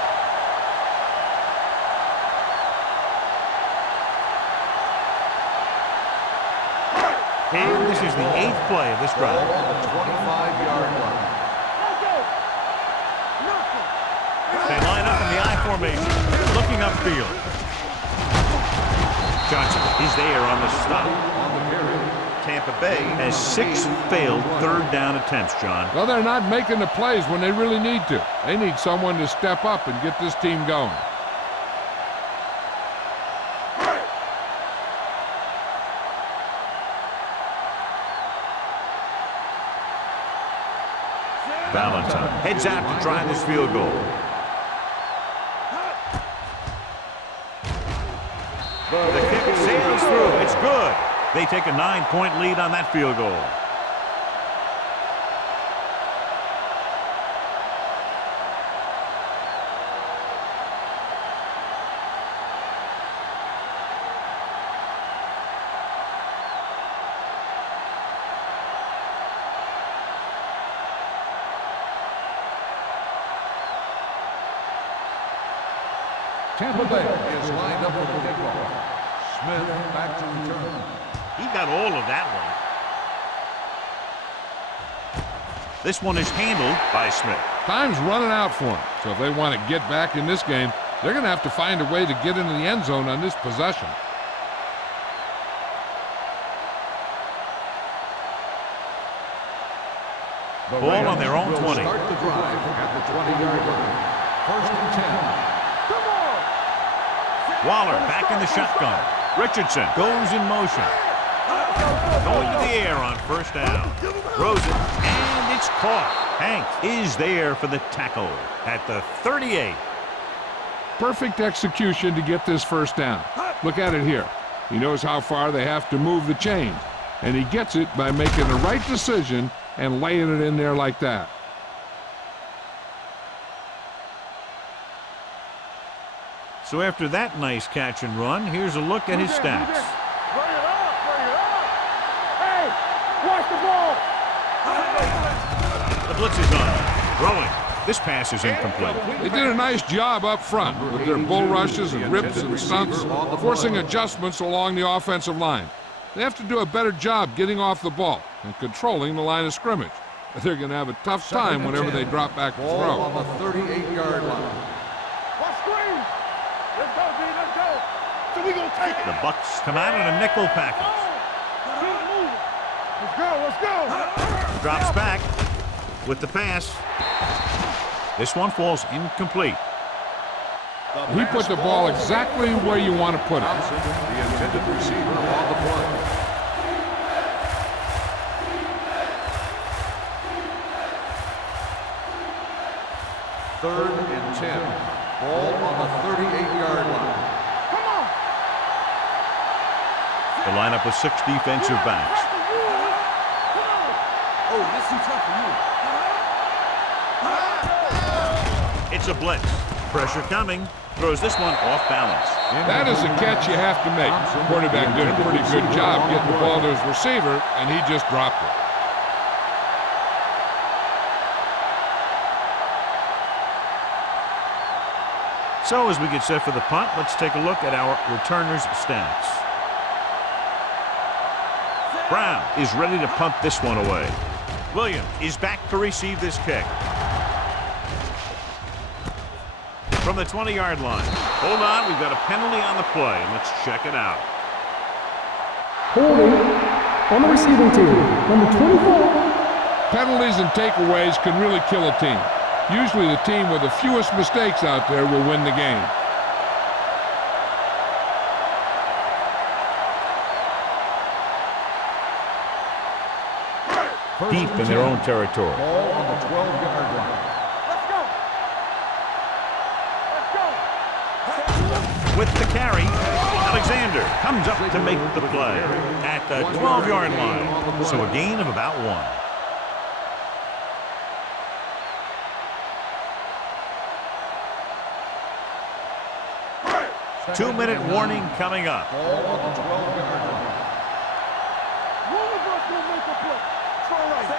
And this is the 8th play of this drive. Ball on the 25-yard line. They line up in the I formation, looking upfield. Johnson is there on the stop. On the carry. Tampa Bay has 6 failed third down attempts, John. Well, they're not making the plays when they really need to. They need someone to step up and get this team going. Valentine heads out to try this field goal. The kick sails through. It's good. They take a 9-point lead on that field goal. Tampa Bay Is lined up for the kickoff. Smith back to return. He got all of that one. This one is handled by Smith. Time's running out for them. So if they want to get back in this game, they're going to have to find a way to get into the end zone on this possession. Ball on their own 20. Start the drive at the 20-yard line. First and 10. Come on. Waller back in the shotgun. Richardson goes in motion. Going to the air on first down. Throws it, and it's caught. Hank is there for the tackle at the 38. Perfect execution to get this first down. Look at it here. He knows how far they have to move the chains, and he gets it by making the right decision and laying it in there like that. So after that nice catch and run, here's a look at his stats. Bring it up, bring it up. Hey, watch the ball. The blitz is on. Throwing. This pass is incomplete. They did a nice job up front with their bull rushes and rips and stunts, forcing adjustments along the offensive line. They have to do a better job getting off the ball and controlling the line of scrimmage. They're going to have a tough time whenever they drop back to Ball throw. on the 38-yard line. Watch screen. Let's go, D, let's go. So we gonna take it. The Bucks come out in a nickel package. Keep moving. Let's go, let's go. Drops back with the pass. This one falls incomplete. He put the ball exactly where you want to put it. The intended receiver on the play. Third and 10. Ball on the 38-yard line. Come on. The lineup with 6 defensive backs. Oh, this is tough for you. It's a blitz. Pressure coming. Throws this one off balance. That is a catch you have to make. The quarterback did a pretty good job getting the ball to his receiver, and he just dropped it. So as we get set for the punt, let's take a look at our returners' stats. Brown is ready to punt this one away. Williams is back to receive this kick. From the 20-yard line. Hold on, we've got a penalty on the play. Let's check it out. Holding on the receiving team, number 24. Penalties and takeaways can really kill a team. Usually the team with the fewest mistakes out there will win the game. Deep in their own territory. Ball on the 12-yard line. Let's go. Let's go. With the carry, Alexander comes up to make the play at the 12-yard line. So a gain of about 1. Two-minute warning coming up. Ball on the 12-yard line. One of us will make a play. Try right.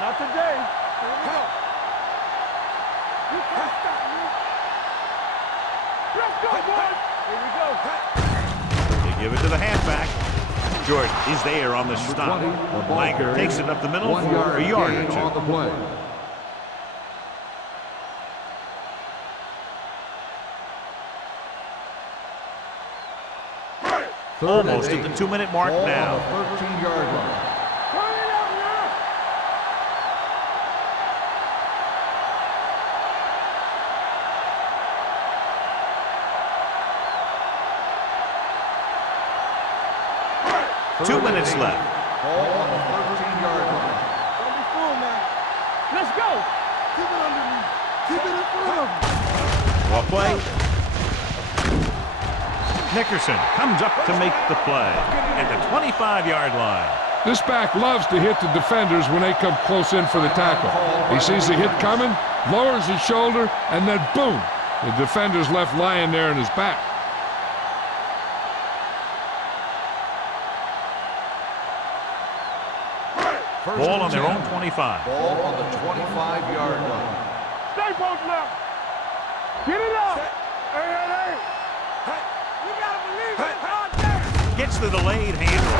Not today. Here we go. You can't stop me. Let's go, boys. Here we go. They give it to the halfback. Jordan is there on the stop. Langer takes it up the middle for a yard or gain on the two. play. Almost at the 2-minute mark Ball now. on the 13-yard line. Turn it out now. Two minutes left. Ball on the 13-yard line. Don't be fooled, man. Let's go. Keep it underneath. Keep it in front of you. Well play. Nickerson comes up to make the play at the 25-yard line. This back loves to hit the defenders when they come close in for the tackle. He sees the hit coming, lowers his shoulder, and then boom, the defender's left lying there in his back. Ball on their own 25. Ball on the 25-yard line. Stay posted up. Get it up. Hey, hey, hey. Hey, you gotta believe it. God damn. Gets the delayed handle.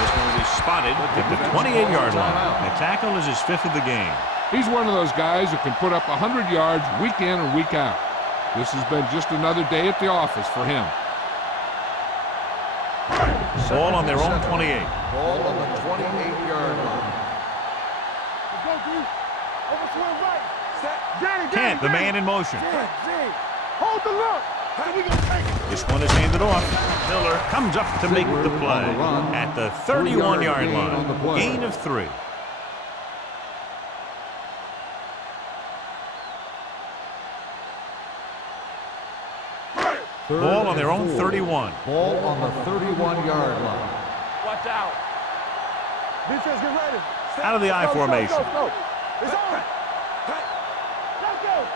This one will be spotted at the 28-yard line. The tackle is his 5th of the game. He's one of those guys who can put up 100 yards week in and week out. This has been just another day at the office for him. Ball on their own 28. Ball on the 28-yard line. Let's go, D. And the man in motion. Hold the look. So we gonna take it. This one is handed off. Miller comes up to make the play at the 31-yard line. Gain of 3. Ball on their own 31. Ball on the 31-yard line. Watch out. Defense, get ready. Out of the I formation. Go. It's on. Let's go.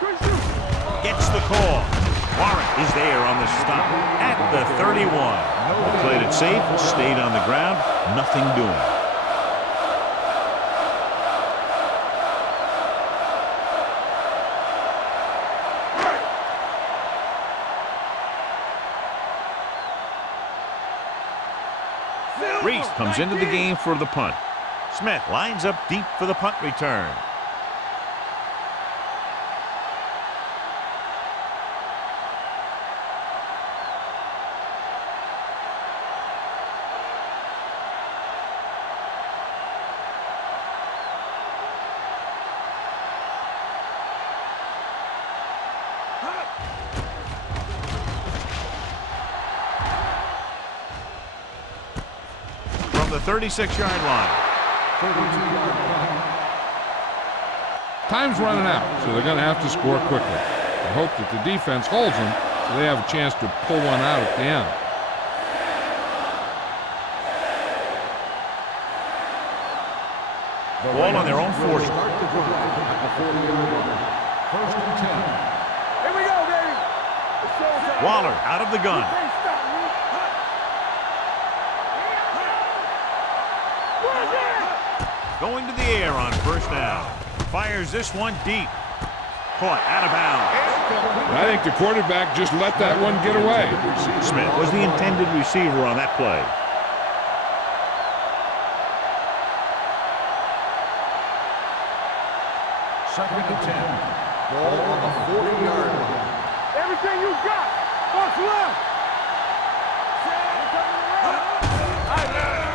Good shoot. Gets the call. Warren is there on the stop at the 31. Played it safe, stayed on the ground, nothing doing. Reese comes into the game for the punt. Smith lines up deep for the punt return. From the 36-yard line. 32-yard line. Time's running out, so they're going to have to score quickly. They hope that the defense holds them so they have a chance to pull one out at the end. Ball on their own 40. Start the drive at the 40-yard line. First and 10. Here we go, baby. It's showtime. Waller out of the gun. You can't stop me. Where's it? Going to the air on first down. Fires this one deep. Caught out of bounds. I think the quarterback just let that one get away. Smith was the intended receiver on that play. Second and 10. Ball on the 40-yard line. Everything you got. What's left?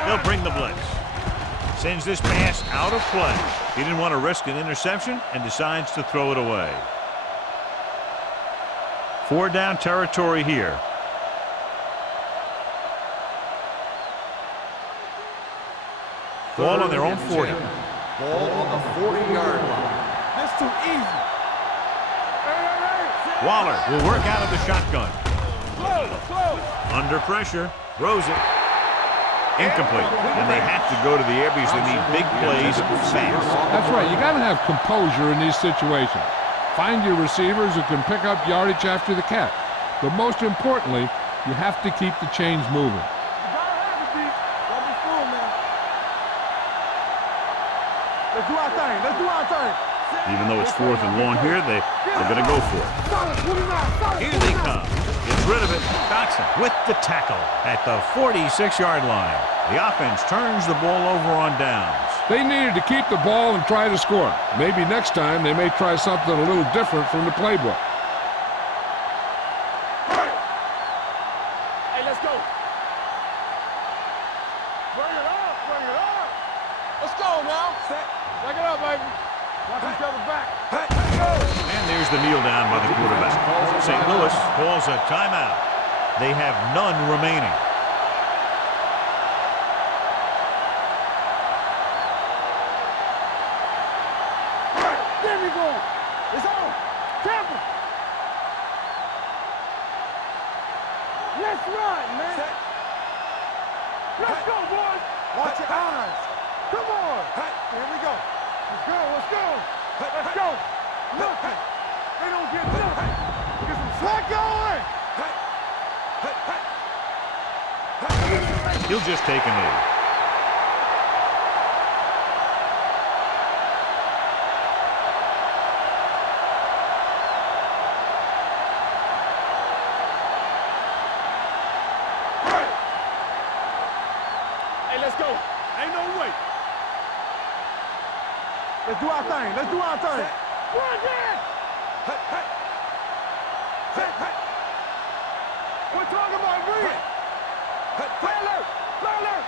They'll bring the blitz. Sends this pass out of play. He didn't want to risk an interception and decides to throw it away. 4 down territory here. Ball on their own 40. Ball on the 40-yard line. That's too easy. Hey. Waller will work out of the shotgun. Close. Under pressure. Throws it. Incomplete. And they have to go to the air because they need big plays fast. That's right. You got to have composure in these situations. Find your receivers who can pick up yardage after the catch. But most importantly, you have to keep the chains moving. Let's do our thing. Let's do our thing. Even though it's 4th and long here, they're going to go for it. Here they come. Gets rid of it. Dotson with the tackle at the 46-yard line. The offense turns the ball over on downs. They needed to keep the ball and try to score. Maybe next time they may try something a little different from the playbook. Hey, let's go. Bring it up. Bring it up. Let's go now. Back it up, baby. Watch each other back. And there's the kneel down by the quarterback. St. Louis calls a timeout. They have none remaining. There we go. It's on. Tampa. Let's run, man. Let's go, boys. Watch your eyes. Come on. Here we go. Let's go. Let's go. Let's go. Nothing. They don't get nothing. Get some slack going. He'll just take a knee. Hey, let's go. Ain't no way. Let's do our thing. Let's do our thing. Run there. We're talking about green. Play alert. Play alert.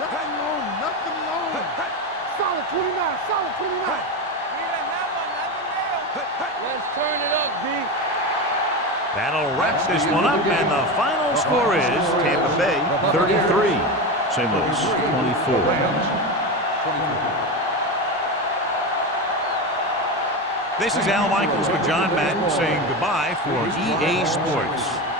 Nothing long. Nothing long. Solid 29. Solid 29. We didn't have one. Nothing there. Let's turn it up, B. That'll wrap this one up, and the final score is Tampa Bay 33, St. Louis 24. This is Al Michaels with John Madden saying goodbye for EA Sports.